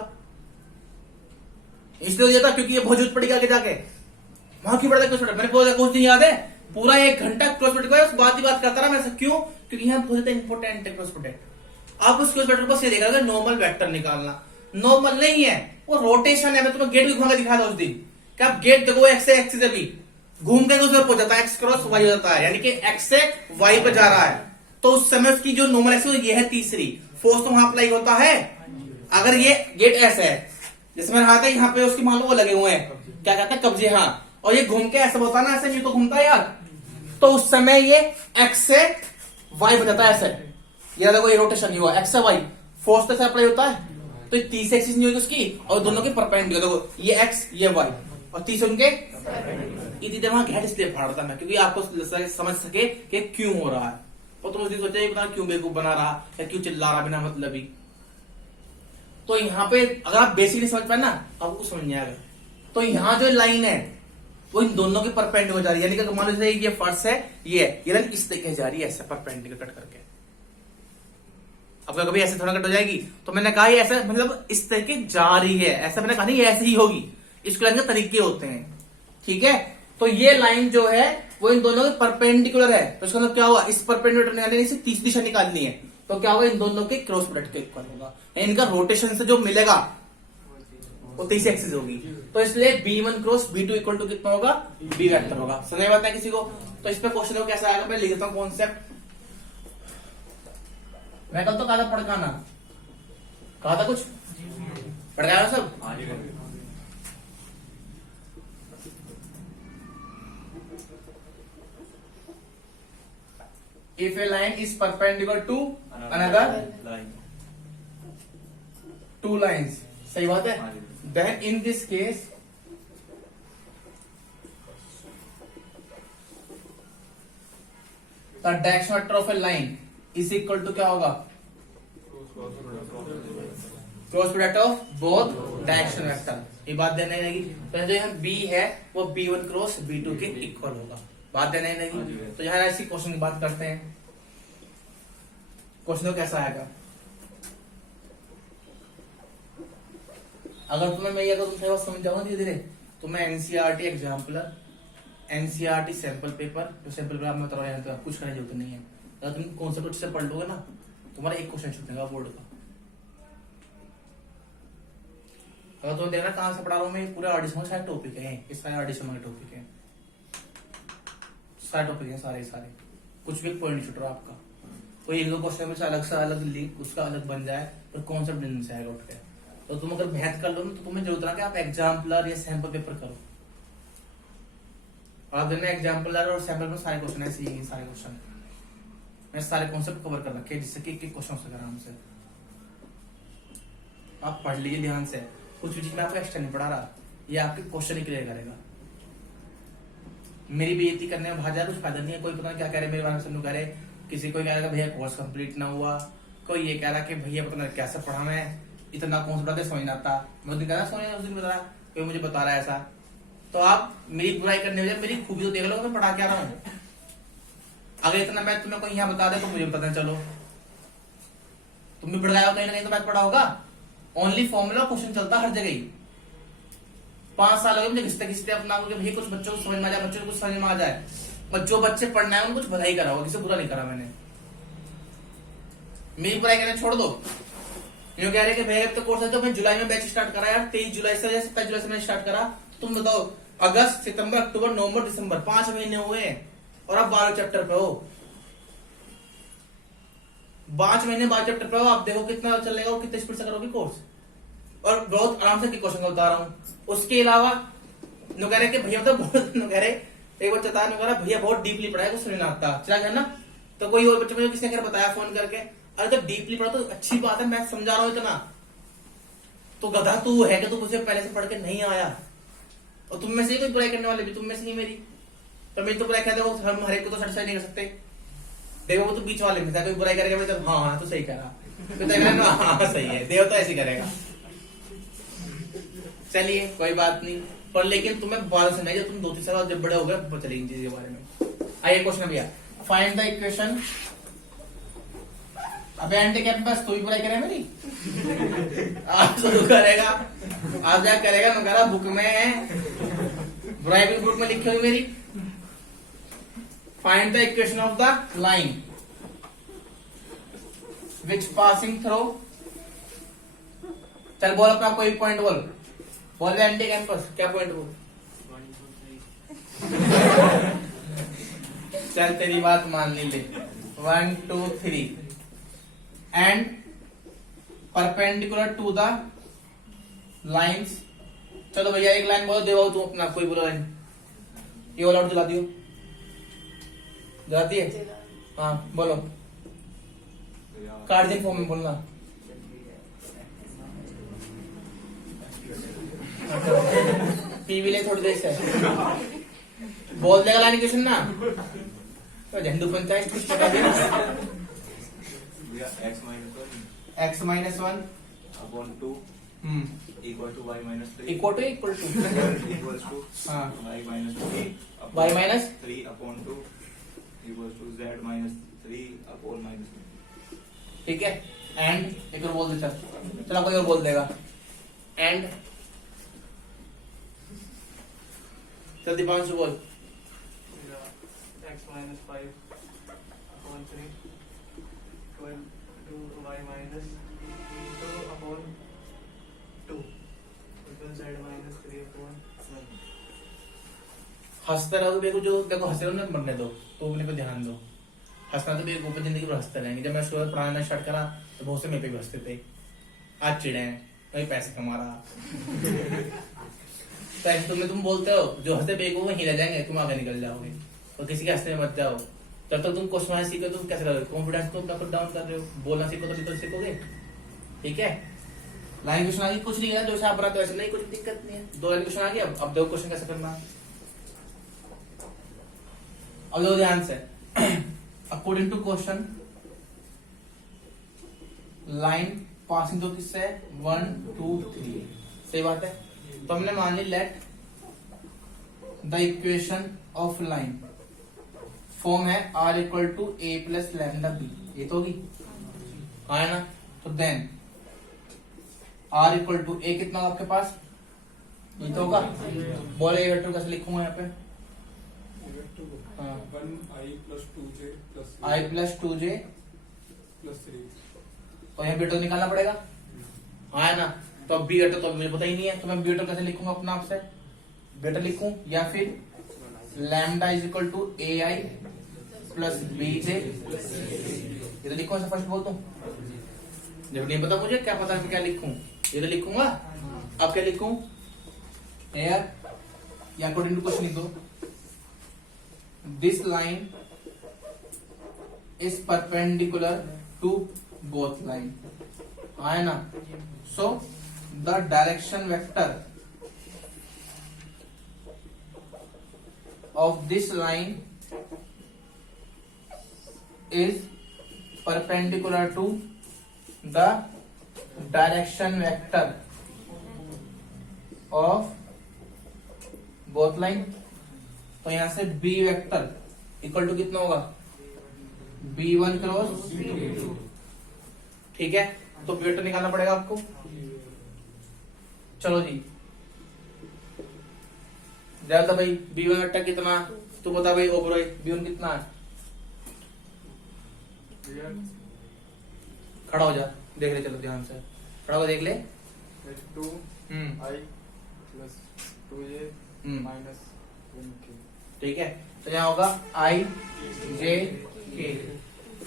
इसलिए दिया था क्योंकि ये बहुत जरूरत पड़ेगी आगे जाके। वहां क्यों पढ़ता क्रॉस प्रोडक्ट? मैंने बोला कुछ नहीं याद है, पूरा 1 घंटा क्रॉस प्रोडक्ट का बात ही बात करता रहा मैं। क्यों? क्योंकि यहाँ बहुत ज्यादा इंपॉर्टेंट है क्रॉस प्रोडक्ट। आप उस क्रॉस प्रोडक्ट को सीधे देखा नॉर्मल वेक्टर निकालना, नॉर्मल नहीं है, वो रोटेशन है। मैं तुम्हें गेट भी घुमा के दिखाया था उस दिन कि आप गेट देखो एक्स से एक्सिस अभी घूम के दूसरे पहुंच जाता है, एक्स क्रॉस वाई हो जाता है, यानी कि एक्स से वाई पे जा रहा है, तो उस समय उसकी जो नॉर्मल एक्सिस ये है तीसरी, फोर्स तो वहां अप्लाई होता है। अगर ये गेट ऐसा है, जैसे मैंने कहा था यहाँ पे उसकी मान लो वो लगे हुए हैं, क्या कहते हैं, कब्जे, हाँ, और ये घूम के ऐसा होता है ना, ऐसे नहीं तो घूमता है यार, तो उस समय ये एक्स से वाई बन जाता है ऐसे। ये देखो ये रोटेशन नहीं हुआ, एक्स से वाई, फोर्स तो अप्लाई होता है, तो तीसरी एक्सिस नहीं होगी उसकी, और दोनों के परपेंडिकुलर, देखो ये एक्स ये वाई और तीसरे उनके इतनी देर वहां घेट इसलिए फाड़ रहा था मैं, क्योंकि आपको समझ सके कि क्यों हो रहा है। और तुम उस दिन सोचा पता क्यों बेवकूफ बना रहा या क्यों चिल्ला रहा बिना मतलब ही। तो यहाँ पे अगर आप बेसिकली समझ पाए ना, आपको समझ नहीं आएगा। तो यहाँ जो लाइन है वो इन दोनों के परपेंडिकुलर जा रही है, यानी कि मान लीजिए ये फर्श है, ये लाइन इस तरीके जा रही है, ऐसे परपेंडिकुलर कट करके। अब कभी ऐसे थोड़ा कट हो जाएगी, तो मैंने कहा ये ऐसे मतलब इस तरीके जा रही है, ऐसा मैंने कहा नहीं ऐसे ही होगी, इसके लाइन के तरीके होते हैं, ठीक है। तो ये लाइन जो है वो इन दोनों के परपेंडिकुलर है, तो इसका मतलब क्या हुआ, इस परपेंडिकुलर निकालने से तीसरी दिशा निकालनी है, तो क्या होगा, इन दोनों के क्रॉस प्रोडक्ट के इक्वल होगा, इनका रोटेशन से जो मिलेगा वो तीसरी एक्सिस होगी। तो इसलिए B1 cross B2 equal to कितना होगा, B वेक्टर होगा। समझ बात है किसी को? तो इस पे क्वेश्चन कैसा आएगा, मैं लिख देता हूं कॉन्सेप्ट। मैं कल तो कहा था पढ़काना, कहा था कुछ पढ़ाया सब। If a line is perpendicular to another two lines, सही बात है, then in this case the direction vector of a line is equal to क्या होगा, cross product of both direction vector. ये बात देने लगी, तो जो यहाँ B है वो B1 क्रॉस B2 के इक्वल होगा, बात देने लगी। तो यहाँ ऐसी क्वेश्चन की बात करते हैं। क्वेश्चन कैसा आएगा, अगर तुम्हें मैं ये तुम समझाऊंगा धीरे धीरे, तो मैं NCERT exemplar, NCERT sample paper, जो सैंपल पेपर में तरह तो कुछ करने की जरूरत नहीं है। अगर तुम कॉन्सेप्ट से पढ़ लोगे ना, तुम्हारा एक क्वेश्चन छूटेगा बोर्ड का। अगर तुम देखना कहां से पढ़ा रहा हूं मैं, पूरा ऑडिशन सारे टॉपिक है, इस सारे ऑडिशन के टॉपिक है, सारे टॉपिक है सारे, कुछ भी पॉइंट छूट रहा आपका। कोई एक दो क्वेश्चन में से अलग लिंक उसका अलग बन जाए, तो कॉन्सेप्ट नहीं से आएगा उठ के। तो तुम अगर मेहनत कर लो ना, तो तुम्हें जरूरत है कि आप एग्जाम्पलर या सैंपल पेपर करो। आप देखना एग्जाम्पलर और सैंपल में सारे क्वेश्चन ऐसे ही, सारे क्वेश्चन मैं सारे कॉन्सेप्ट कवर कर रखे, जिससे कि क्वेश्चन से आराम से आप पढ़ लीजिए ध्यान से। कुछ भी चीज में आपको एक्स्ट्रा नहीं पढ़ा रहा, ये आपके क्वेश्चन ही क्लियर करेगा। मेरी बेइज्जती करने में भाजा कुछ फायदा नहीं है। कोई पता नहीं क्या कह रहे मेरे बारे में, सुनू कह रहे, किसी कोई कह रहा भैया कोर्स कंप्लीट ना हुआ, कोई ये कह रहा कि भैया पता नहीं कैसे पढ़ाना है, इतना कौन सा समझ नहीं आता। मैं दिन कह रहा समझ, उस दिन बता रहा, कोई मुझे बता रहा है ऐसा। तो आप मेरी बुराई करने वजह मेरी खूबी तो देख लो, मैं पढ़ा क्या रहा हूँ। अगर इतना मैं तुम्हें कोई यहाँ बता दे तो मुझे पता चलो, तुम भी पढ़ाया कहीं ना कहीं तो मैथ पढ़ा होगा। ओनली फॉर्मूला क्वेश्चन चलता हर जगह ही। 5 साल हो गए मुझे घिसते अपना भैया कुछ बच्चों को समझ में आ जाए, बच्चों को कुछ समझ में आ जाए। बच्चे पढ़ना है उनको कुछ भलाई करा होगा, किसी बुरा नहीं करा मैंने। मेरी पढ़ाई करना छोड़ दो। यूँ कह रहे कि भैया अब तो कोर्स है तो मैं जुलाई में बैच स्टार्ट करा यार, 23 जुलाई से या 27 जुलाई से मैंने स्टार्ट करा। तुम बताओ, अगस्त, सितंबर, अक्टूबर, नवंबर, दिसंबर, 5 महीने हुए हैं और आप 12 चैप्टर पे हो। 5 महीने 12 चैप्टर पे हो, आप देखो कितना चलेगा और कितने स्पीड से करोगे कोर्स। और बहुत आराम से क्वेश्चन का बता रहा हूँ। उसके अलावा नो कह रहे कि भैया तो बहुत नो कह रहे, एक बार चता नो कह रहा भैया बहुत डीपली पढ़ाया कुछ नहीं आता, चला गया ना। तो कोई और बच्चे मुझे किसने क्या बताया फोन करके, अरे तो डीपली पढ़ा तो अच्छी बात है, मैं समझा रहा हूँ इतना। तो गधा तू है कि तू मुझे पहले से पढ़ के नहीं आया। और तुम में से ही कोई बुराई करने वाले भी तुम में से ही मेरी, तो मेरी तो बुराई कहते हो, हम हर एक को तो सेटिस्फाई नहीं कर सकते। देखो वो तो बीच वाले में था, कोई बुराई करेगा मैं तो हाँ तो सही कह रहा, तो हाँ सही है, देव तो ऐसे करेगा। चलिए कोई बात नहीं, पर लेकिन तुम्हें बात समझाई, जब तुम 2-3 साल जब बड़े हो गए पता चलेगी इन चीजों के बारे में। आइए क्वेश्चन भैया, फाइंड द इक्वेशन। अबे एंटी कैप बस तू ही बुराई करे मेरी। आज शुरू करेगा, आज क्या करेगा मैं कह रहा बुक में है, बुराई भी बुक में लिखी हुई मेरी। Find the equation of the line which passing through. चल बोल अपना कोई पॉइंट बोल, बोल एंटी कैंपस क्या पॉइंट बोल। 1 2 3 चल तेरी बात मान ली ले, 1 2 3 and perpendicular to the lines. चलो भैया एक लाइन बोलो, देवाओ तू अपना कोई बोलो लाइन, ये वाला और जला दियो, जलाती है हाँ बोलो, कार्डियन फॉर्म में बोलना। पीवी ले थोड़ी देर से बोल देगा लाइन क्वेश्चन ना, तो झंडू पंचायत कुछ पता भी नहीं। x minus 1 x-1 upon 2 equal to y minus 3 equal to equals to हाँ y minus 3 y minus 3 upon 2 equals to z minus 3 upon minus 3। ठीक है। एंड एक और बोल दे, चल चलो कोई और बोल देगा एंड। चल दीपांशु बोल। x minus 5 upon 3 equal to y minus 2 upon 2 equal z minus 3 upon 7। हंसते रहो देखो, जो देखो हंसे रहो ना मरने दो, तो अपने पे ध्यान दो। हंसना तो मेरे ऊपर जिंदगी भर हंसते रहेंगे। जब मैं शुरुआत पढ़ाना स्टार्ट करा तो बहुत से मेरे पे भी हंसते थे, आज चिड़े हैं वही पैसे कमा रहा। तो ऐसे तुम बोलते हो जो हंसते बेगो वहीं रह जाएंगे, तुम आगे निकल जाओगे। और किसी के हंसने में मत जाओ, जब तक तुम क्वेश्चन सीखो तुम कैसे करोगे, कॉन्फिडेंस तो अपना खुद डाउन कर रहे हो। बोलना सीखो तो सीखोगे, ठीक है। लाइन क्वेश्चन आ गई, कुछ नहीं है जो आप बनाते हो वैसे नहीं, कुछ दिक्कत नहीं है। 2 लाइन क्वेश्चन आ गया, अब दो क्वेश्चन कैसे करना है। अब दो ध्यान से, according to question line passing तो किससे 1 2 3, सही बात है। तो हमने मान ली let the equation of line form है r equal to a plus lambda b, ये तो होगी हाँ है ना। तो then r equal to a कितना होगा आपके पास, ये तो होगा। बोले ये वेक्टर कैसे लिखूंगा यहाँ पे, हाँ I plus 2j plus i plus 2j plus 3। और यहाँ बीटा निकालना पड़ेगा हाँ है ना। तो अब बी वेक्टर तो मुझे पता ही नहीं है, तो मैं बी वेक्टर कैसे लिखूंगा अपना आपसे, बेटा लिखूं या फिर lambda is equal to a i plus b j, ये तो लिखूं ऐसा फर्स्ट बोल दूं। जब नहीं पता मुझे क्या पता मैं क्या लिखूं, ये तो लिखूंगा। अब क्या लिखूं, एयर या अकॉर्डिंग टू क्वेश्चन लिख दो, this line is perpendicular to both line है ना। So the direction vector of this line is perpendicular to the direction vector of both line। तो यहां से b वेक्टर इक्वल टू कितना होगा, b1 क्रॉस b2, ठीक है। तो b वेक्टर निकालना पड़ेगा आपको। चलो जी ज्यादा भाई B1 वेक्टर कितना, तू बता भाई ओबरोय B1 कितना है। खड़ा हो जा, देख ले, चलो ध्यान से खड़ा हो, देख ले। Two hmm i plus two a minus one के। ठीक है, तो यहाँ होगा आई जे के,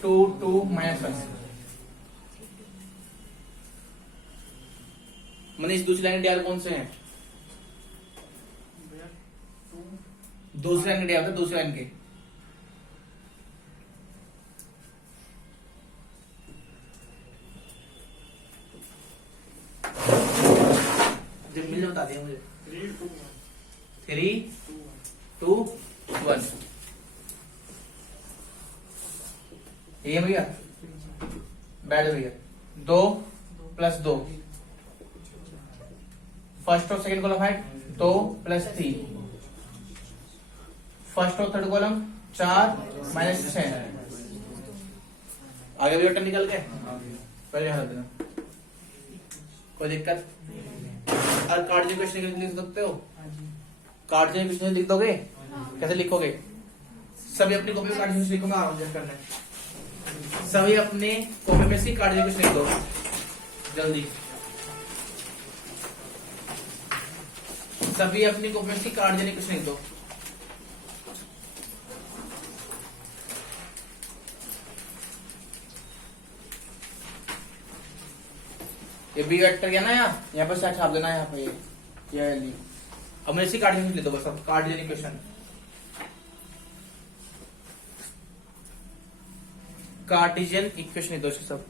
two two minus one. Manish दूसरी लाइन के कौन से हैं? दूसरी लाइन के होता है, दूसरी लाइन के। जब मिल बता दिया मुझे। 3 2 1 ये है भैया, बैठ जाओ भैया। 2 + 2, फर्स्ट और सेकंड कॉलम है 2 + 3, फर्स्ट और थर्ड कॉलम 4 - 6। आगे भी बटन निकल गए, पहले यहाँ रख देना, कोई दिक्कत? और कार्ड क्वेश्चन लिख सकते हो, कार्ड क्वेश्चन लिख दोगे? कैसे लिखोगे? सभी अपनी कॉपी में कार्ड क्वेश्चन लिखूंगा, आराम करना है। सभी अपने कॉपी में से कार्ड क्वेश्चन लिख दो जल्दी, सभी अपनी कॉपी में से कार्ड क्वेश्चन लिख दो। ये बी वेक्टर क्या ना, यहाँ पर सेट छाप देना है, यहाँ पे ये ली। अब मैं इसी कार्डियन ले दो बस, अब कार्डियन इक्वेशन, कार्टेशियन इक्वेशन लिख दो इसके सब।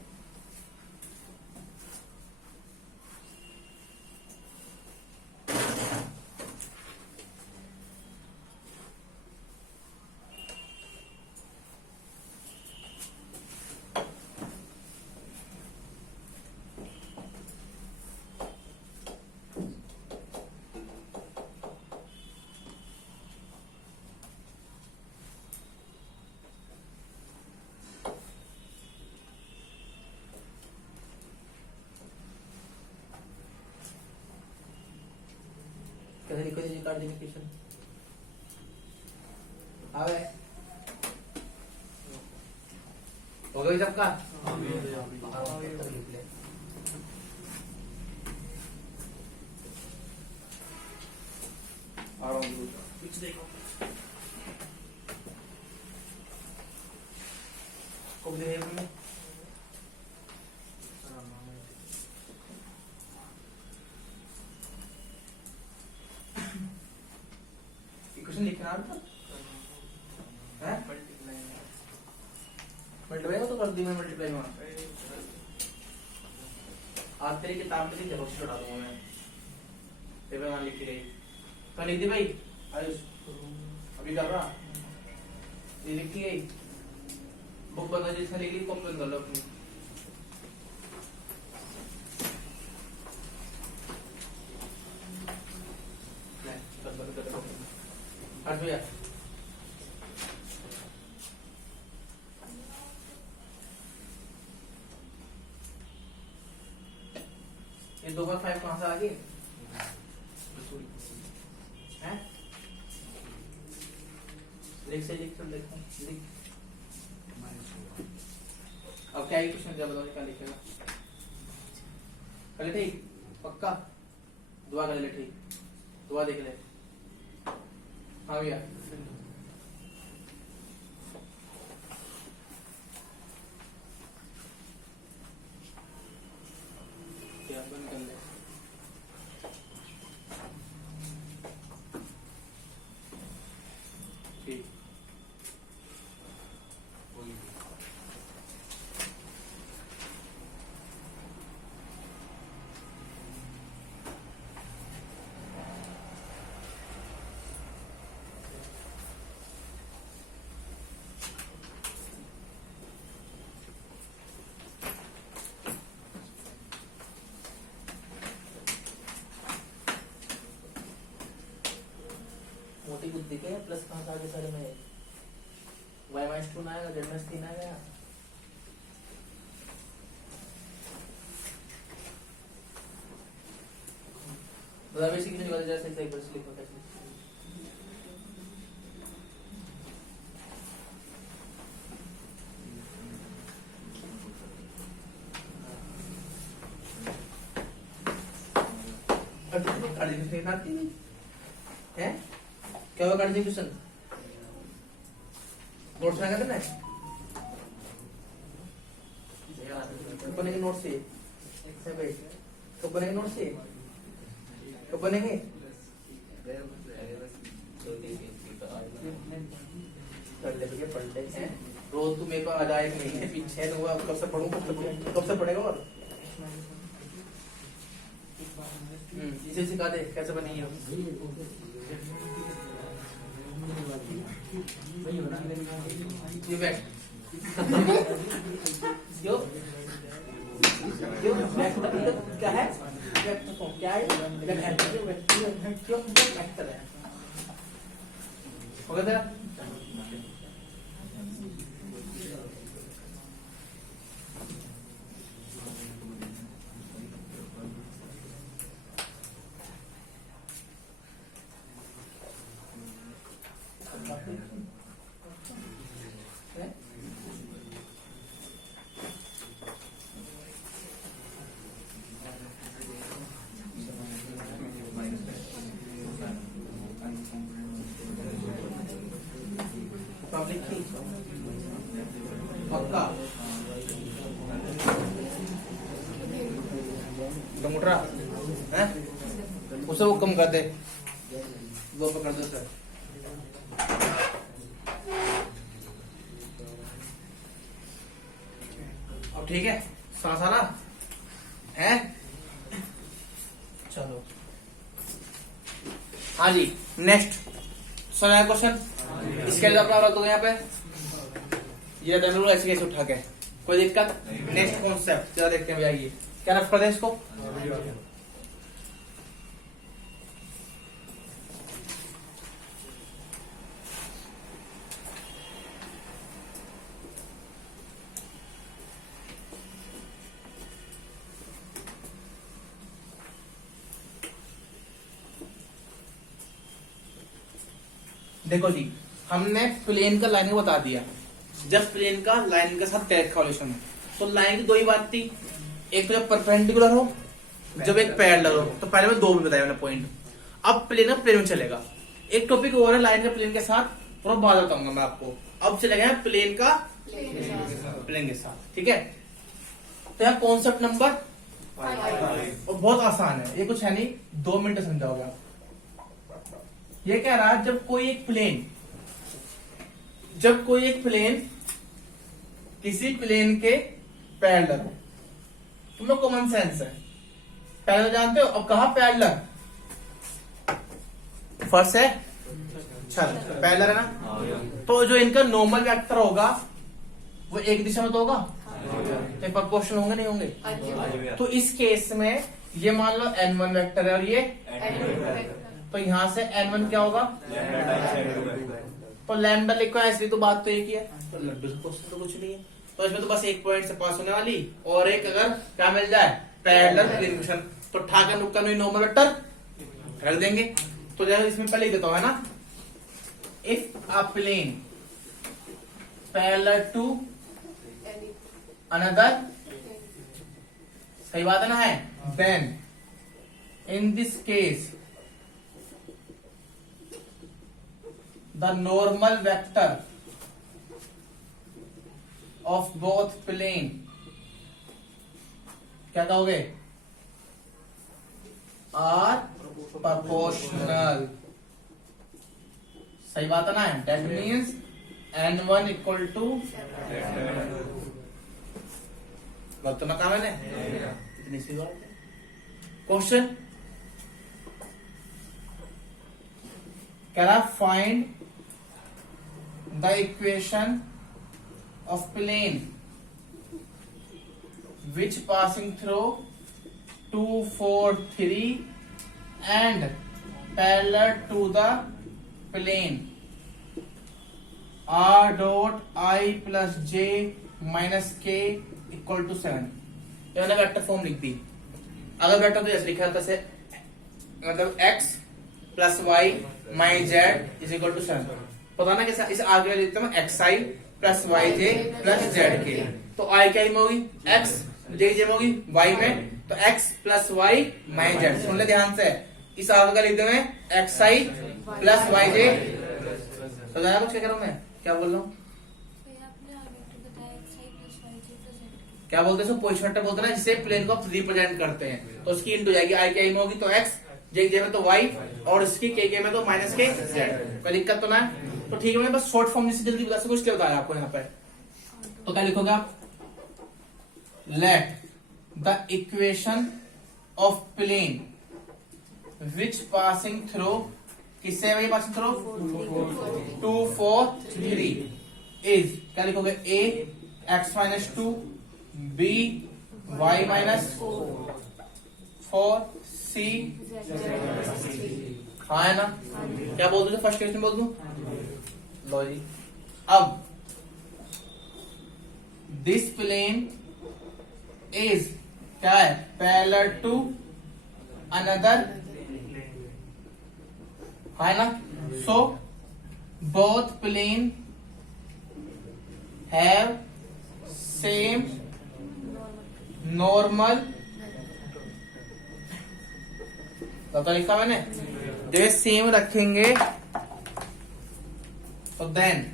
कैसे लिखो जी कार्डियन इक्वेशन? आ गए? हो गया सबका? कुछ देखो कब देखेंगे? इक्वेशन लिखना है, मल्टीप्लाई तो कर दी मैं, मल्टीप्लाई में आज तेरी किताब में देखो छोड़ा दूंगा मैं, पेपर में लिखी गई तो लिख दी भाई आयुष, अभी कर रहा ये लिखी गई बुक बंद, जिसने लिख ली कॉपी बंद कर लो अपनी। भैया ये 2/5 कहां से आ गई है? लिख से लिख, देखो लिख। अब क्या क्वेश्चन जब बताओ क्या लिखेगा? कर ले ठीक, पक्का दुआ कर ले ठीक, दुआ देख ले। हाँ भैया क्या बंद कर ले। ठीक मोटी बुद्धि के प्लस कहाँ से आगे सारे में y-2 ना आएगा, z-3 आ गया। बता बेसिक नहीं होता, जैसे एक बार स्लिप होता है। कार्डिनल आती है क्या होगा कार्डिनल नोट्स लगा देना है कब बनेंगे नोट से भाई कब बनेंगे नोट से कब बनेंगे पढ़ ले हैं रोज तू मेरे को आ जाए महीने पीछे तो अब कब से पढ़ूं कब से पढ़ेगा और इसे सिखा दे कैसे बनेगी ये बैठ क्यों क्यों क्या है क्या है क्यों हो गया तेरा पक्का उठा है उसे वो कम कर दे वो पकड़ दो सर अब ठीक है सांस आना है चलो हाँ जी नेक्स्ट सुना क्वेश्चन इसके लिए अपना रख दो यहाँ पे ये डब्ल्यू ऐसे कैसे उठा के कोई दिक्कत नेक्स्ट कॉन्सेप्ट जरा देखते हैं भैया ये क्या रख पड़े इसको देखो जी हमने प्लेन का लाइन बता दिया जब प्लेन का लाइन के साथ डायरेक्ट कोरिलेशन है तो लाइन की दो ही बात थी एक तो जब परपेंडिकुलर हो जब एक पैरेलल हो तो पहले में दो भी बताया मैंने पॉइंट अब प्लेन का प्लेन में चलेगा एक टॉपिक और है लाइन का प्लेन के साथ थोड़ा बाद बताऊंगा मैं आपको अब चलेगा प्लेन का प्लेन के साथ ठीक है तो यहाँ कॉन्सेप्ट नंबर और बहुत आसान है ये कुछ है नहीं 2 मिनट समझाओगे आप ये कह रहा है जब कोई एक प्लेन किसी प्लेन के पैरेलल हो तुम लोग कॉमन सेंस है पैरेलल जानते हो अब कहा पैरेलल फर्स्ट है चल पैरेलल है ना तो जो इनका नॉर्मल वेक्टर होगा वो एक दिशा में तो होगा तो प्रोपोर्शनल होंगे नहीं होंगे तो इस केस में ये मान लो n1 वेक्टर है और ये तो यहां से n1 क्या होगा तो लैम्डा लिखो इसलिए तो बात तो एक ही है तो क्वेश्चन तो कुछ नहीं है तो इसमें तो बस एक पॉइंट से पास होने वाली और एक अगर क्या मिल जाए पैरेलल प्लेन तो ठाकर नुक्का नॉर्मल वेक्टर रख देंगे तो जैसे इसमें पहले ही देता हूं है ना if a plane parallel to another सही बात है ना है then in this case the normal vector of both plane क्या कहोगे are proportional सही बात है ना that means n1 equal to गलत तो कहा मैंने इतनी सी बात question can I find the equation of plane which passing through 2 4 3 and parallel to the plane r dot I plus j minus k equal to 7 ये मैंने वेक्टर फॉर्म लिख दी अगर वेक्टर तो ऐसे लिखा है जैसे मतलब x plus y my z is equal to 7 पता ना कैसा इसे आगे लिखते हैं x i plus y j plus z के तो आई क्या में होगी एक्स जे जेब होगी y में, तो x plus y minus z. सुन ले ध्यान से, इस आगे का लिख देंगे x i plus y j. तो जाना कुछ क्या कर रहा हूं मैं, क्या बोल रहा हूँ, आपने आगे तो बताया xi plus yj plus z। क्या बोलते हैं, पोजिशन वेक्टर बोलते हैं ना, जिसे प्लेन को रिप्रेजेंट करते हैं। तो उसकी इंटू जाएगी, आई के आई में होगी तो x, जे जे में तो y, और इसकी के में तो माइनस के z। कोई दिक्कत तो ना है? तो ठीक है, मैं बस शॉर्ट फॉर्म जिससे जल्दी बता सकूं इसलिए बताया आपको यहाँ पे। तो क्या लिखोगे आप, let the equation of plane which passing through, किससे भाई पासिंग थ्रू, 2 4 3 इज, क्या लिखोगे, a x minus 2 b y minus 4 c, हाँ है ना। क्या बोल दूं, फर्स्ट क्वेश्चन बोल दूं, लो जी। अब दिस प्लेन इज क्या है, पैरेलल टू अनदर, है ना। So both plane have same normal, तो लिखा मैंने, जब सेम रखेंगे तो देन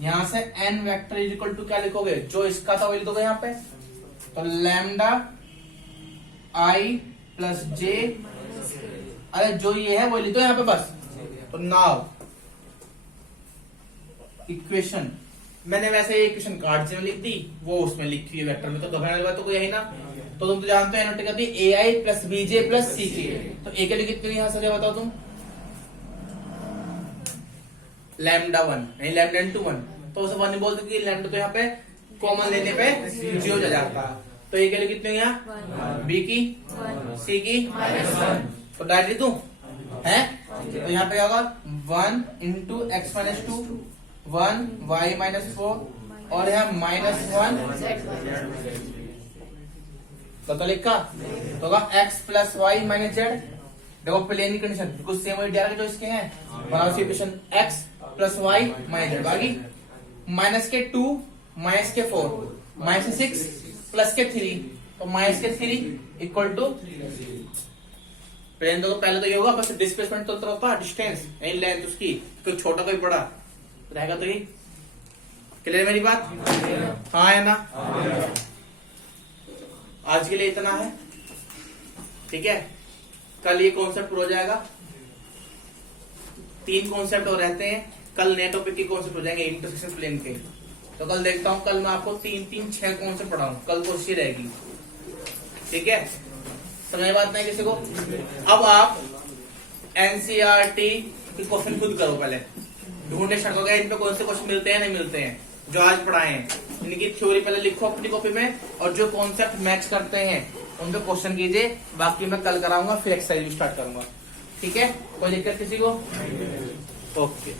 यहां से n vector is equal to क्या लिखोगे, जो इसका था वही लिखोगे यहाँ पे, तो लैम्डा i प्लस जे, अरे जो ये है वो लिख दो यहाँ पे बस। तो नाउ इक्वेशन, मैंने वैसे ये इक्वेशन कार्ड से लिख दी, वो उसमें लिखी हुई वेक्टर में, तो दोबारा वाली बात तो कोई यही ना। तो तुम तो जानते हो एनोटेट करती है ai plus bj plus ck। तो a के लिए कितनी यहां से बताओ तुम, लैम्डा 1 नहीं लैम्डा इनटू 1, तो उसे 1 नहीं बोलते कि लैम्डा तो यहाँ पे कॉमन लेने पे 0 हो जाता। तो a के लिए कितनी यहाँ, b की, c की, तो डायरेक्टली तू है, तो यहाँ पे क्या होगा 1 into x minus 2, 1 y minus 4, और यहाँ माइनस 1 तो लिखा, तो होगा x plus y minus z. देखो प्लेन की कंडीशन बिल्कुल सेम वही डायरेक्ट जो इसके हैं, बनाओ सी equation x plus y minus z. बाकी माइनस के 2 माइनस के 4 माइनस के 6 प्लस के 3, तो माइनस के 3 इक्वल टू प्लेन। देखो पहले तो ये होगा, बस डिस्प्लेसमेंट तो होता डिस्टेंस नहीं लेंथ उसकी, कोई छोटा कोई बड़ा रहेगा। तो ये क्लियर मेरी बात, हाँ है ना। आज के लिए इतना है, ठीक है। कल ये कॉन्सेप्ट हो जाएगा, 3 कॉन्सेप्ट और रहते हैं, कल नए टॉपिक के कॉन्सेप्ट हो जाएंगे इंटरसेक्शन प्लेन के। तो कल देखता हूं, कल मैं आपको 3 6 कॉन्सेप्ट पढ़ाऊं, कल कोशिश रहेगी, ठीक है। समझ बात नहीं किसी को। अब आप एनसीईआरटी के क्वेश्चन खुद करो, पहले ढूंढने स्टार्ट हो गया इन पे कौन से क्वेश्चन मिलते हैं नहीं मिलते हैं, जो आज पढ़ाए हैं इनकी थ्योरी पहले लिखो अपनी कॉपी में, और जो कॉन्सेप्ट मैच करते हैं उन पे क्वेश्चन कीजिए। बाकी मैं कल कराऊंगा, फिर एक्सरसाइज भी स्टार्ट करूंगा, ठीक है। कोई दिक्कत किसी को, ओके।